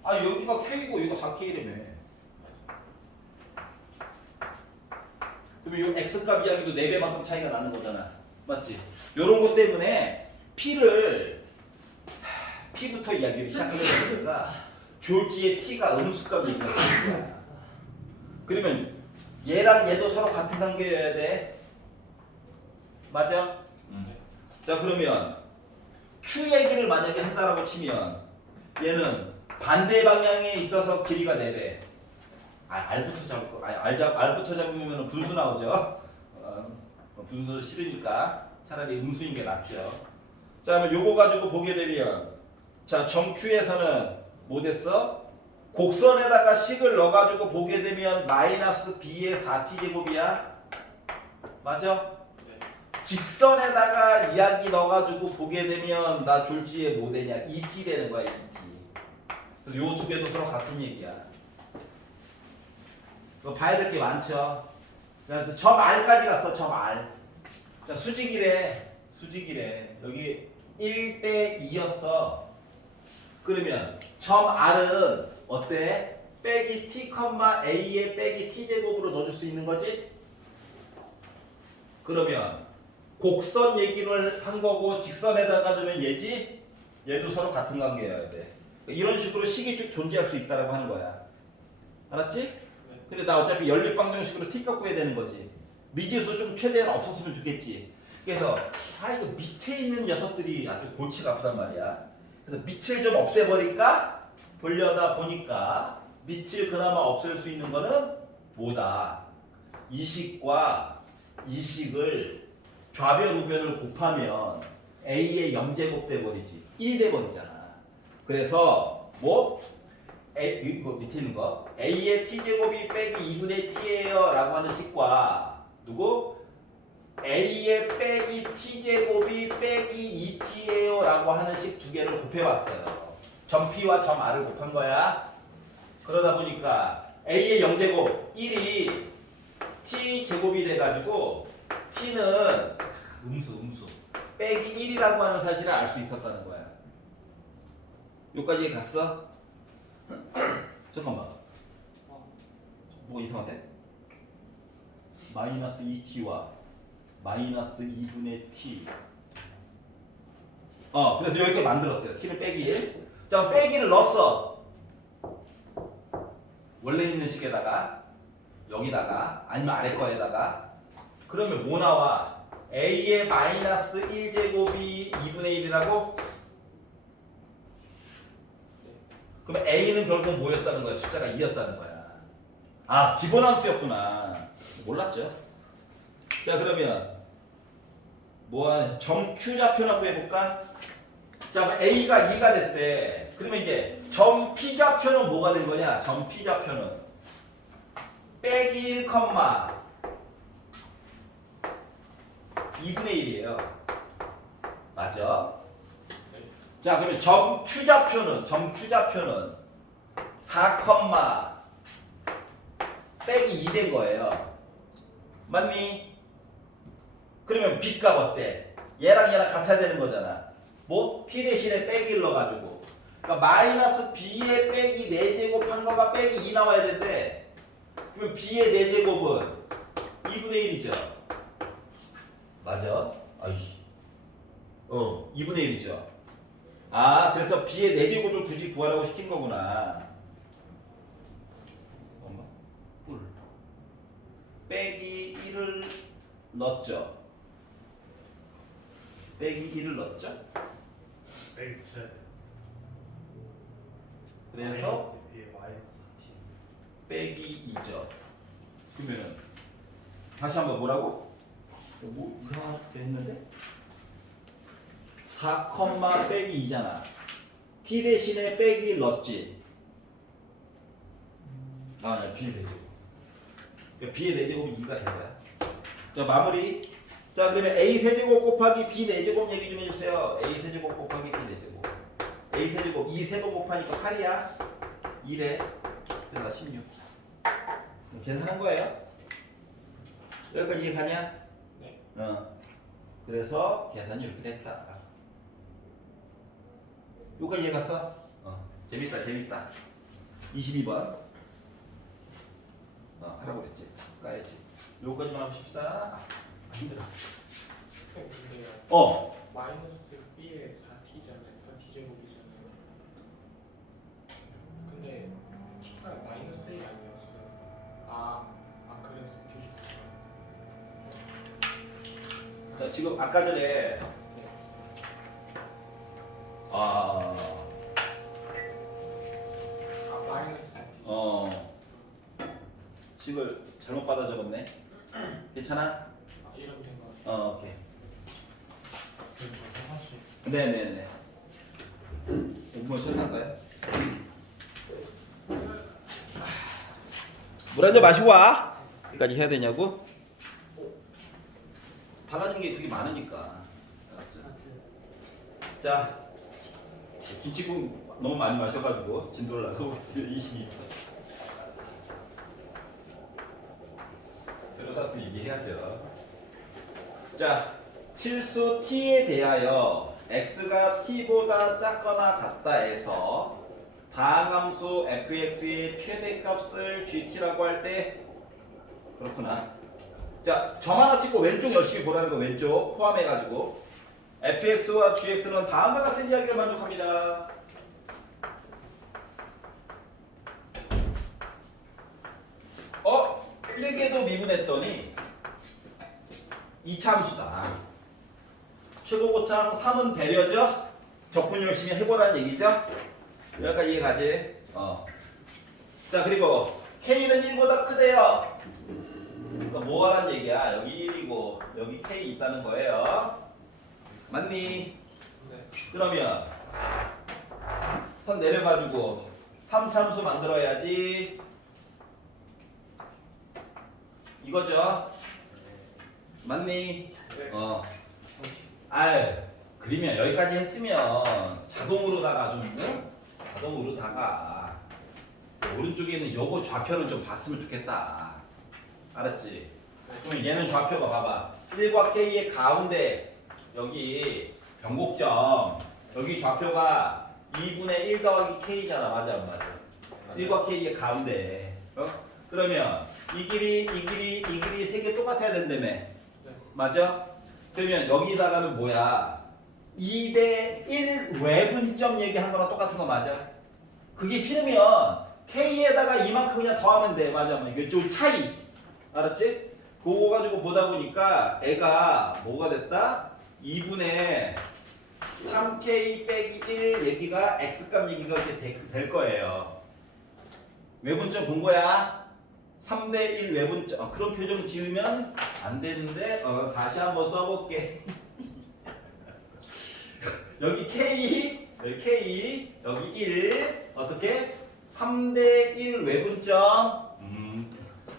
아, 여기가 K고 여기가 4K라며. 그러면 요 X값 이야기도 4배만큼 차이가 나는 거잖아. 맞지? 요런 것 때문에 P부터 이야기를 시작하려고 하니까 졸지에 T가 음수값이 있는 거야. 그러면 얘랑 얘도 서로 같은 관계여야 돼. 맞아? 자, 그러면 Q 얘기를 만약에 한다라고 치면 얘는 반대 방향에 있어서 길이가 4배. R부터 잡을 거. R부터 잡으면 분수 나오죠. 분수 싫으니까 차라리 음수인 게 낫죠. 자, 그럼 요거 가지고 보게 되면 자, 점 Q에서는 뭐 됐어? 곡선에다가 식을 넣어가지고 보게 되면 마이너스 b의 4t 제곱이야. 맞아? 네. 직선에다가 이야기 넣어가지고 보게 되면 나 졸지에 뭐 되냐? 2t 되는 거야, 2t. 그래서 요 두 개도 서로 같은 얘기야. 그거 봐야 될 게 많죠. 점 R까지 갔어, 점 R. 자, 수직이래. 여기 1대 2였어. 그러면 점 R은 어때? 빼기 t, a의 빼기 t 제곱으로 넣어줄 수 있는 거지? 그러면 곡선 얘기를 한 거고 직선에다가 넣으면 얘지? 얘도 서로 같은 관계여야 돼. 이런 식으로 식이 쭉 존재할 수 있다라고 하는 거야. 알았지? 근데 나 어차피 연립방정식으로 t 값 구해야 되는 거지. 미지수 좀 최대한 없었으면 좋겠지. 그래서 이거 밑에 있는 녀석들이 아주 골치가 아프단 말이야. 그래서 밑을 좀 없애버릴까? 보려다 보니까 밑을 그나마 없앨 수 있는 거는 뭐다? 이 식과 이 식을 좌변 우변을 곱하면 a의 0제곱 돼버리지. 1 돼버리잖아. 그래서 뭐? 이거 밑에 있는 거 a의 t제곱이 빼기 2분의 t예요 라고 하는 식과 누구? a의 빼기 t제곱이 빼기 2t예요 라고 하는 식 두 개를 곱해봤어요. 점 P와 점 R을 곱한 거야. 그러다 보니까 a의 0제곱 1이 t제곱이 돼가지고 t는 음수 빼기 1이라고 하는 사실을 알 수 있었다는 거야. 여기까지 갔어? 잠깐만. 뭐 이상한데? 마이너스 2t와 마이너스 2분의 t. 그래서 여기까지 만들었어요. t를 빼기 1. 자, 빼기를 넣었어. 원래 있는 식에다가 여기다가 아니면 아래 거에다가 그러면 뭐 나와? a의 마이너스 1제곱이 2분의 1이라고? 그럼 a는 결국 뭐였다는 거야? 숫자가 2였다는 거야. 아, 기본함수였구나. 몰랐죠? 자, 그러면 점 Q 좌표나 구해볼까? 자, 그럼 a가 2가 됐대. 그러면 이제 점 P 좌표는 뭐가 된 거냐? 점 P 좌표는 빼기 1, 2분의 1이에요. 맞아? 자, 그러면 점 Q 좌표는 4, 빼기 2 된 거예요. 맞니? 그러면 B값 어때? 얘랑 같아야 되는 거잖아. 뭐? T 대신에 빼기 1 넣어가지고. 그러니까 마이너스 B의 빼기 4제곱 한 거가 빼기 2 나와야 된대. 그러면 B의 4제곱은 2분의 1이죠. 맞아? 2분의 1이죠. 아, 그래서 B의 4제곱을 굳이 구하라고 시킨 거구나. 엄마, 뿔. 빼기 1을 넣었죠. 빼기 1을 넣었죠. 그래서 빼기 2죠. 그러면 다시 한번 뭐라고? 뭐 이상하게 했는데? 4, 빼기 2잖아. t 대신에 빼기 1 넣었지. 네, b의 4제곱. 그러니까 b의 4제곱이 2가 된 거야. 자, 마무리. 자, 그러면 a 세제곱 곱하기 b 4제곱 얘기 좀 해주세요. a 세제곱 곱하기 b 4제곱. a 세제곱 2 3번 곱하니까 8이야. 1에 그러니까 16. 계산한 거예요. 여기까지 이해 가냐? 네. 그래서 계산이 이렇게 됐다. 여기까지 이해 갔어? 재밌다. 22번. 하라고 그랬지. 까야지. 여기까지만 합시다. 힘들어. 근데요. 마이너스 B에 4T잖아요. 4T제곱이잖아요. 근데 T가 마이너스 1이 아니었어요. 그래서 T. 자, 지금 아까 전에 마이너스 4T. 식을 잘못 받아 적었네. 괜찮아? 이런 된 거. 오케이. 네네네. 5분 시작할까요? 물 한 잔 마시고 와. 여기까지 해야 되냐고? 달라지는 게 되게 많으니까. 알았죠? 자, 김치국 너무 많이 마셔가지고 진도를 나가고 22. 들어서 또 얘기해야죠. 자, 실수 t에 대하여 x가 t보다 작거나 같다 해서 다항함수 fx의 최대값을 gt라고 할 때 그렇구나. 자, 점 하나 찍고 왼쪽 열심히 보라는 거 왼쪽 포함해가지고 fx와 gx는 다음과 같은 이야기를 만족합니다. 일개도 미분했더니 2차 함수다. 최고고창 3은 배려죠? 적분 열심히 해보라는 얘기죠? 여기까지 이해가지? 자, 그리고 K는 1보다 크대요. 그러니까 뭐 하라는 얘기야? 여기 1이고 여기 K 있다는 거예요. 맞니? 네. 그러면 선 내려가지고 3참수 만들어야지. 이거죠? 맞니? 네. 그러면 여기까지 했으면 자동으로다가 오른쪽에 있는 요거 좌표는 좀 봤으면 좋겠다. 알았지? 그러면 얘는 좌표가 봐봐. 1과 K의 가운데 여기 변곡점 여기 좌표가 2분의 1 더하기 K잖아. 맞아 안 맞아? 1과 K의 가운데. 그러면 이 길이 세 개 똑같아야 된다며. 네. 맞아? 그러면 여기다가는 뭐야? 2대 1 외분점 얘기한 거랑 똑같은 거 맞아? 그게 싫으면 K에다가 이만큼 그냥 더하면 돼. 맞아? 이게 좀 차이. 알았지? 그거 가지고 보다 보니까 애가 뭐가 됐다? 2분의 3k 빼기 1 얘기가 x값 얘기가 이렇게 될 거예요. 외분점 본 거야? 3대 1 외분점. 그런 표정 지으면 안 되는데 다시 한번 써볼게. 여기 k, 여기 k, 여기 1 어떻게? 3대 1 외분점.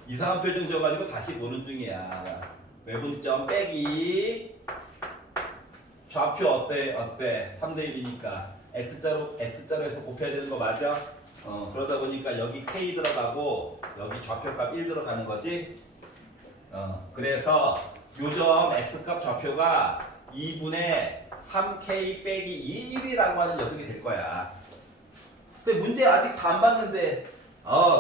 이상한 표정 줘가지고 다시 보는 중이야. 외분점 빼기 좌표 어때? 3대 1이니까 x자로 해서 곱해야 되는 거 맞아? 그러다 보니까 여기 k 들어가고 여기 좌표값 1 들어가는 거지? 그래서 요점 x값 좌표가 2분의 3k 빼기 1이라고 하는 녀석이 될 거야. 근데 문제 아직 다 안 봤는데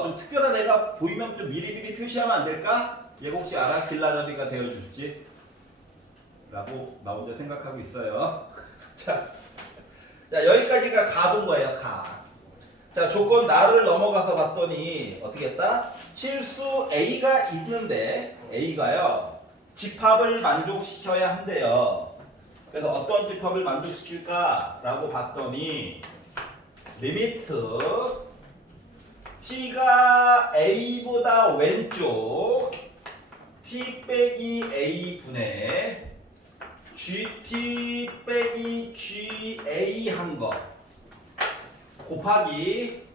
좀 특별한 애가 보이면 좀 미리미리 표시하면 안 될까? 얘가 혹시 알아? 길라잡이가 되어줄지? 라고 나 혼자 생각하고 있어요. 자, 여기까지가 가본 거예요. 가. 자, 조건 나를 넘어가서 봤더니 어떻게 했다? 실수 A가 있는데 A가요 집합을 만족시켜야 한대요. 그래서 어떤 집합을 만족시킬까라고 봤더니 리미트 T가 A보다 왼쪽 T 빼기 A 분의 GT 빼기 GA 한 거 곱하기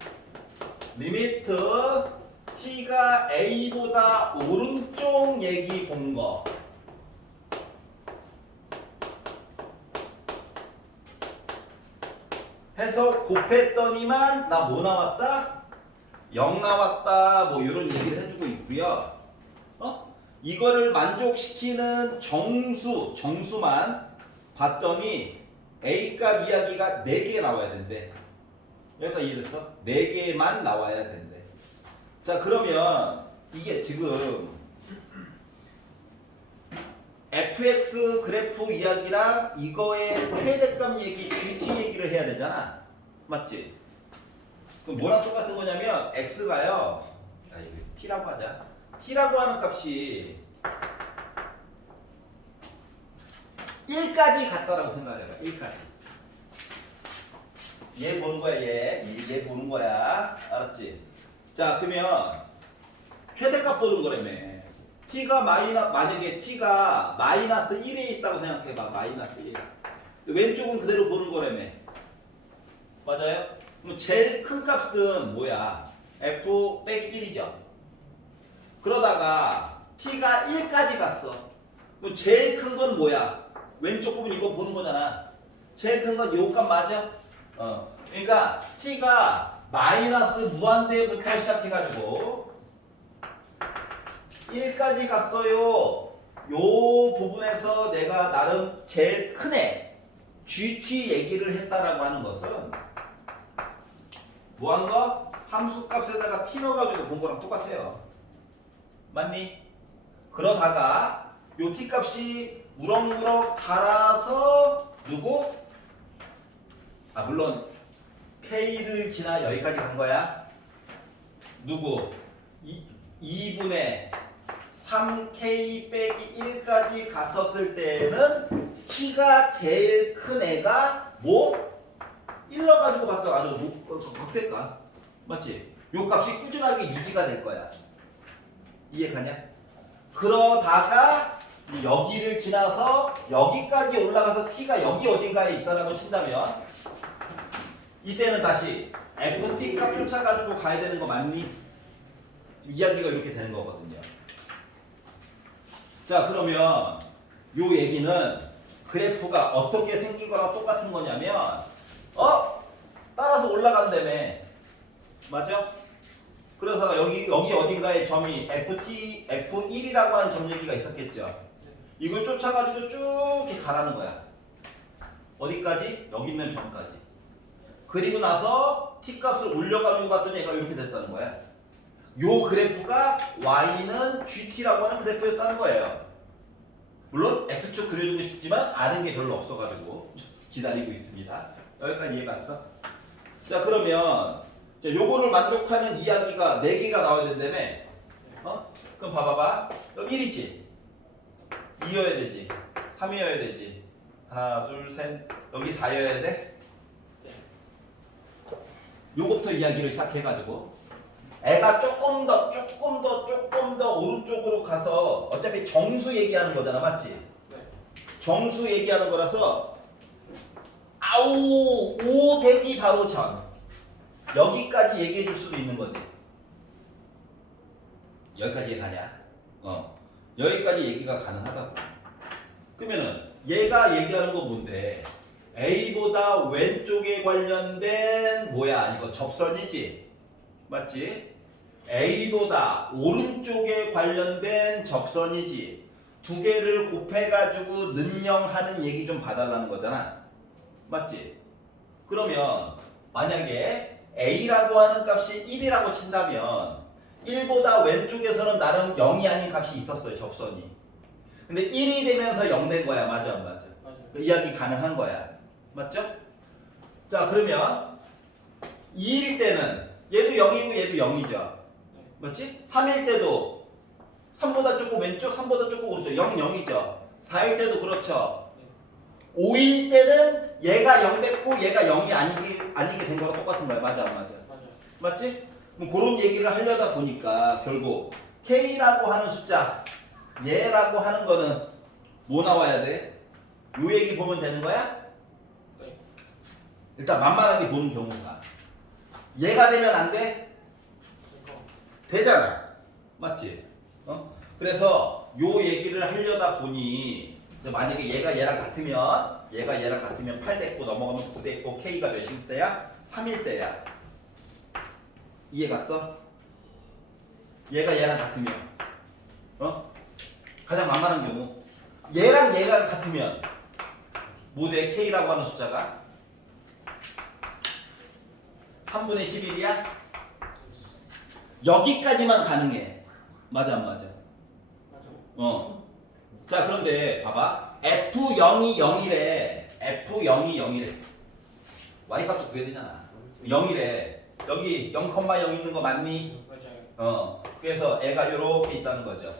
리미트 T가 A보다 오른쪽 얘기 본 거 해서 곱했더니만 나 뭐 나왔다? 0 나왔다 뭐 이런 얘기를 해주고 있고요. 이거를 만족시키는 정수만 봤더니 A값 이야기가 4개 나와야 된대. 여기다 이해됐어? 4개만 나와야 된대. 자, 그러면 이게 지금 fx 그래프 이야기랑 이거의 최대값 얘기, GT 얘기를 해야 되잖아. 맞지? 그럼 뭐랑 똑같은 거냐면 x가요. 여기서 t라고 하자. t라고 하는 값이 1까지 갔다라고 생각해봐. 1까지. 얘 보는 거야, 얘 보는 거야. 알았지? 자, 그러면 최대값 보는 거라며. t가 만약에 t가 마이너스 1에 있다고 생각해봐. 마이너스 1. 왼쪽은 그대로 보는 거라며. 맞아요? 그럼 제일 큰 값은 뭐야? f 빼기 1이죠. 그러다가 t가 1까지 갔어. 그럼 제일 큰 건 뭐야? 왼쪽 부분 이거 보는 거잖아. 제일 큰 건 요 값 맞아? 그러니까 t가 마이너스 무한대부터 시작해가지고 1까지 갔어요. 요 부분에서 내가 나름 제일 큰 애 GT 얘기를 했다라고 하는 것은 뭐 한 거? 함수 값에다가 t 넣어가지고 본 거랑 똑같아요. 맞니? 그러다가 요 t 값이 무럭무럭 자라서 누구? 물론 k를 지나 여기까지 간 거야. 누구? 2분의 3k 빼기 1까지 갔었을 때는 키가 제일 큰 애가 뭐? 1 넣어가지고 봤더니 아주 극대값. 맞지? 요 값이 꾸준하게 유지가 될 거야. 이해가냐? 그러다가 여기를 지나서 여기까지 올라가서 t가 여기 어딘가에 있다라고 친다면 이때는 다시 ft 값 쫓아가지고 가야 되는 거 맞니? 지금 이야기가 이렇게 되는 거거든요. 자, 그러면 요 얘기는 그래프가 어떻게 생긴 거랑 똑같은 거냐면 따라서 올라간다며. 맞아? 그래서 여기 어딘가에 점이 F1이라고 하는 점 얘기가 있었겠죠. 이걸 쫓아가지고 쭉 이렇게 가라는 거야. 어디까지? 여기 있는 점까지. 그리고 나서 T값을 올려가지고 봤더니 얘가 이렇게 됐다는 거야. 요 그래프가 Y는 GT라고 하는 그래프였다는 거예요. 물론 X축 그려주고 싶지만 아는 게 별로 없어가지고 기다리고 있습니다. 여기까지 이해 갔어? 자, 그러면 요거를 만족하는 이야기가 4개가 나와야 된다며. 그럼 봐봐봐. 여기 1이지. 2여야 되지. 3이어야 되지. 하나, 둘, 셋. 여기 4여야 돼. 요거부터 이야기를 시작해가지고 애가 조금 더 오른쪽으로 가서 어차피 정수 얘기하는 거잖아, 맞지? 네. 정수 얘기하는 거라서 아우 5 대기 바로 전 여기까지 얘기해 줄 수도 있는 거지. 여기까지 가냐? 여기까지 얘기가 가능하다고. 그러면은 얘가 얘기하는 거 뭔데? A보다 왼쪽에 관련된 뭐야? 이거 접선이지? 맞지? A보다 오른쪽에 관련된 접선이지. 두 개를 곱해가지고 능령하는 얘기 좀 봐달라는 거잖아. 맞지? 그러면 만약에 A라고 하는 값이 1이라고 친다면 1보다 왼쪽에서는 나름 0이 아닌 값이 있었어요, 접선이. 근데 1이 되면서 0 된 거야. 맞아 안 맞아? 맞아요. 그 이야기 가능한 거야. 맞죠? 자, 그러면 2일 때는 얘도 0이고 얘도 0이죠. 맞지? 3일 때도 3보다 조금 왼쪽, 3보다 조금 오른쪽 0, 0이죠. 4일 때도 그렇죠. 5일 때는 얘가 0 됐고 얘가 0이 아니게 된 거랑 똑같은 거야. 맞아 안 맞아? 맞아요. 맞지? 그럼 그런 얘기를 하려다 보니까 결국 K라고 하는 숫자 얘라고 하는 거는 뭐 나와야 돼? 요 얘기 보면 되는 거야? 네. 일단 만만하게 보는 경우가 얘가 되면 안 돼? 이거. 되잖아. 맞지? 그래서 요 얘기를 하려다 보니 이제 만약에 얘가 얘랑 같으면 8 됐고 넘어가면 9 됐고 K가 몇일 때야? 3일 때야. 이해 갔어? 얘가 얘랑 같으면 가장 만만한 경우 얘랑 얘가 같으면 모대 K라고 하는 숫자가 3분의 11이야? 여기까지만 가능해. 맞아 안 맞아? 맞아요. 자, 그런데 봐봐. F0이 0이래. F0이 0이래. Y값도 구해야 되잖아. 0이래. 여기 0,0 있는 거 맞니? 맞아요. 그래서 애가 이렇게 있다는 거죠.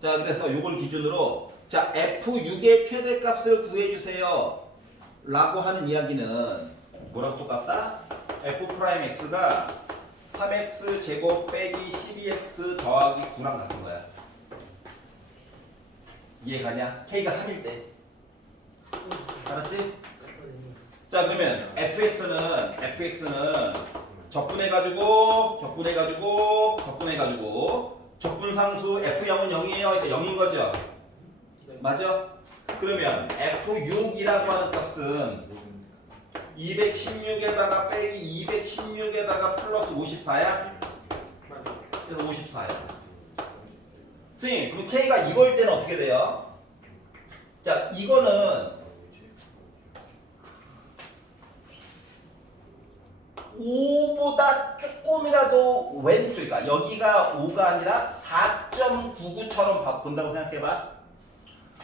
자, 그래서 요걸 기준으로 자, F6의 최대값을 구해주세요 라고 하는 이야기는 뭐랑 똑같다? F'X가 3x 제곱 빼기 12x 더하기 9랑 같은 거야. 이해가냐? K가 3일 때. 알았지? 자, 그러면 fx는 적분해가지고 적분상수 F0은 0이에요. 그러니까 0인 거죠. 네. 맞아? 그러면 F6이라고 하는 값은 216에다가 빼기 216에다가 플러스 54야? 맞아요. 그래서 54야. 선생님, 그럼 K가 이거일 때는 어떻게 돼요? 자, 이거는 5보다 조금이라도 왼쪽, 그러니까 여기가 5가 아니라 4.99처럼 본다고 생각해봐.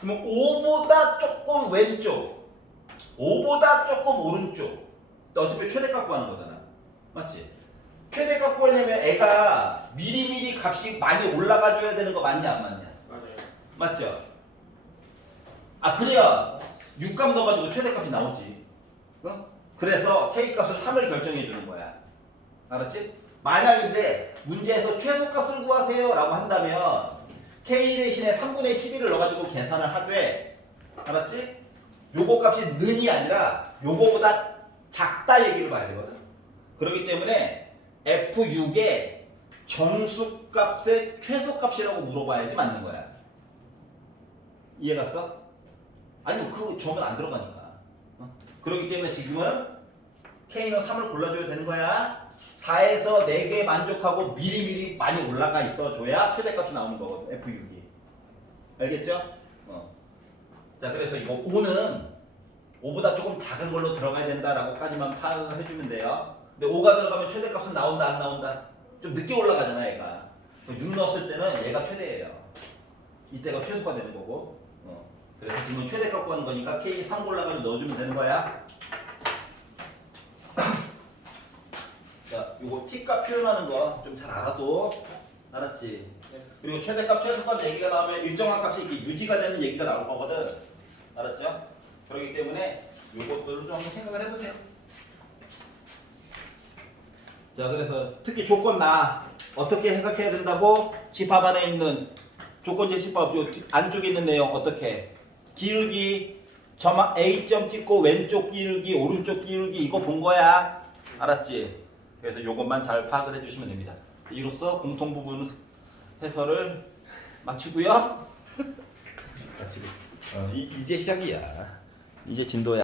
그러면 5보다 조금 왼쪽, 5보다 조금 오른쪽. 어차피 최대값 구하는 거잖아. 맞지? 최대값 구하려면 애가 미리미리 값이 많이 올라가줘야 되는 거 맞냐 안 맞냐? 맞아요. 맞죠? 아, 그래야 6값 넣어가지고 최대값이 나오지. 그래서 K값을 3을 결정해 주는 거야. 알았지? 만약인데 문제에서 최소값을 구하세요 라고 한다면 K 대신에 3분의 11을 넣어가지고 계산을 하되, 알았지? 요거 값이 는이 아니라 요거보다 작다 얘기를 봐야 되거든. 그렇기 때문에 F6의 정수값의 최소값이라고 물어봐야지 맞는 거야. 이해 갔어? 아니면 그 점은 안 들어가니까. 그렇기 때문에 지금은 K는 3을 골라줘야 되는 거야. 4에서 4개 만족하고 미리미리 많이 올라가 있어 줘야 최대값이 나오는 거거든. F6이. 알겠죠? 자, 그래서 이거 5는 5보다 조금 작은 걸로 들어가야 된다라고까지만 파악을 해주면 돼요. 근데 5가 들어가면 최대값은 나온다 안 나온다? 좀 늦게 올라가잖아 얘가. 6 넣었을 때는 얘가 최대예요. 이때가 최소가 되는 거고. 그래서 지금 최대값 구하는 거니까 K 3 골라가지고 넣어주면 되는 거야. 자, 요거 t값 표현하는 거 좀 잘 알아도 알았지? 네. 그리고 최대값 최소값 얘기가 나오면 일정한 값이 이렇게 유지가 되는 얘기가 나올 거거든. 알았죠? 그렇기 때문에 요것들을 좀 한번 생각을 해보세요. 자, 그래서 특히 조건 나 어떻게 해석해야 된다고? 집합 안에 있는 조건 제시법 요 안쪽에 있는 내용 어떻게? 기울기 점 A점 찍고 왼쪽 기울기 오른쪽 기울기 이거 본 거야. 알았지? 그래서 요것만 잘 파악을 해주시면 됩니다. 이로써 공통 부분 해설을 마치고요. 마치고. 이제 시작이야. 이제 진도야.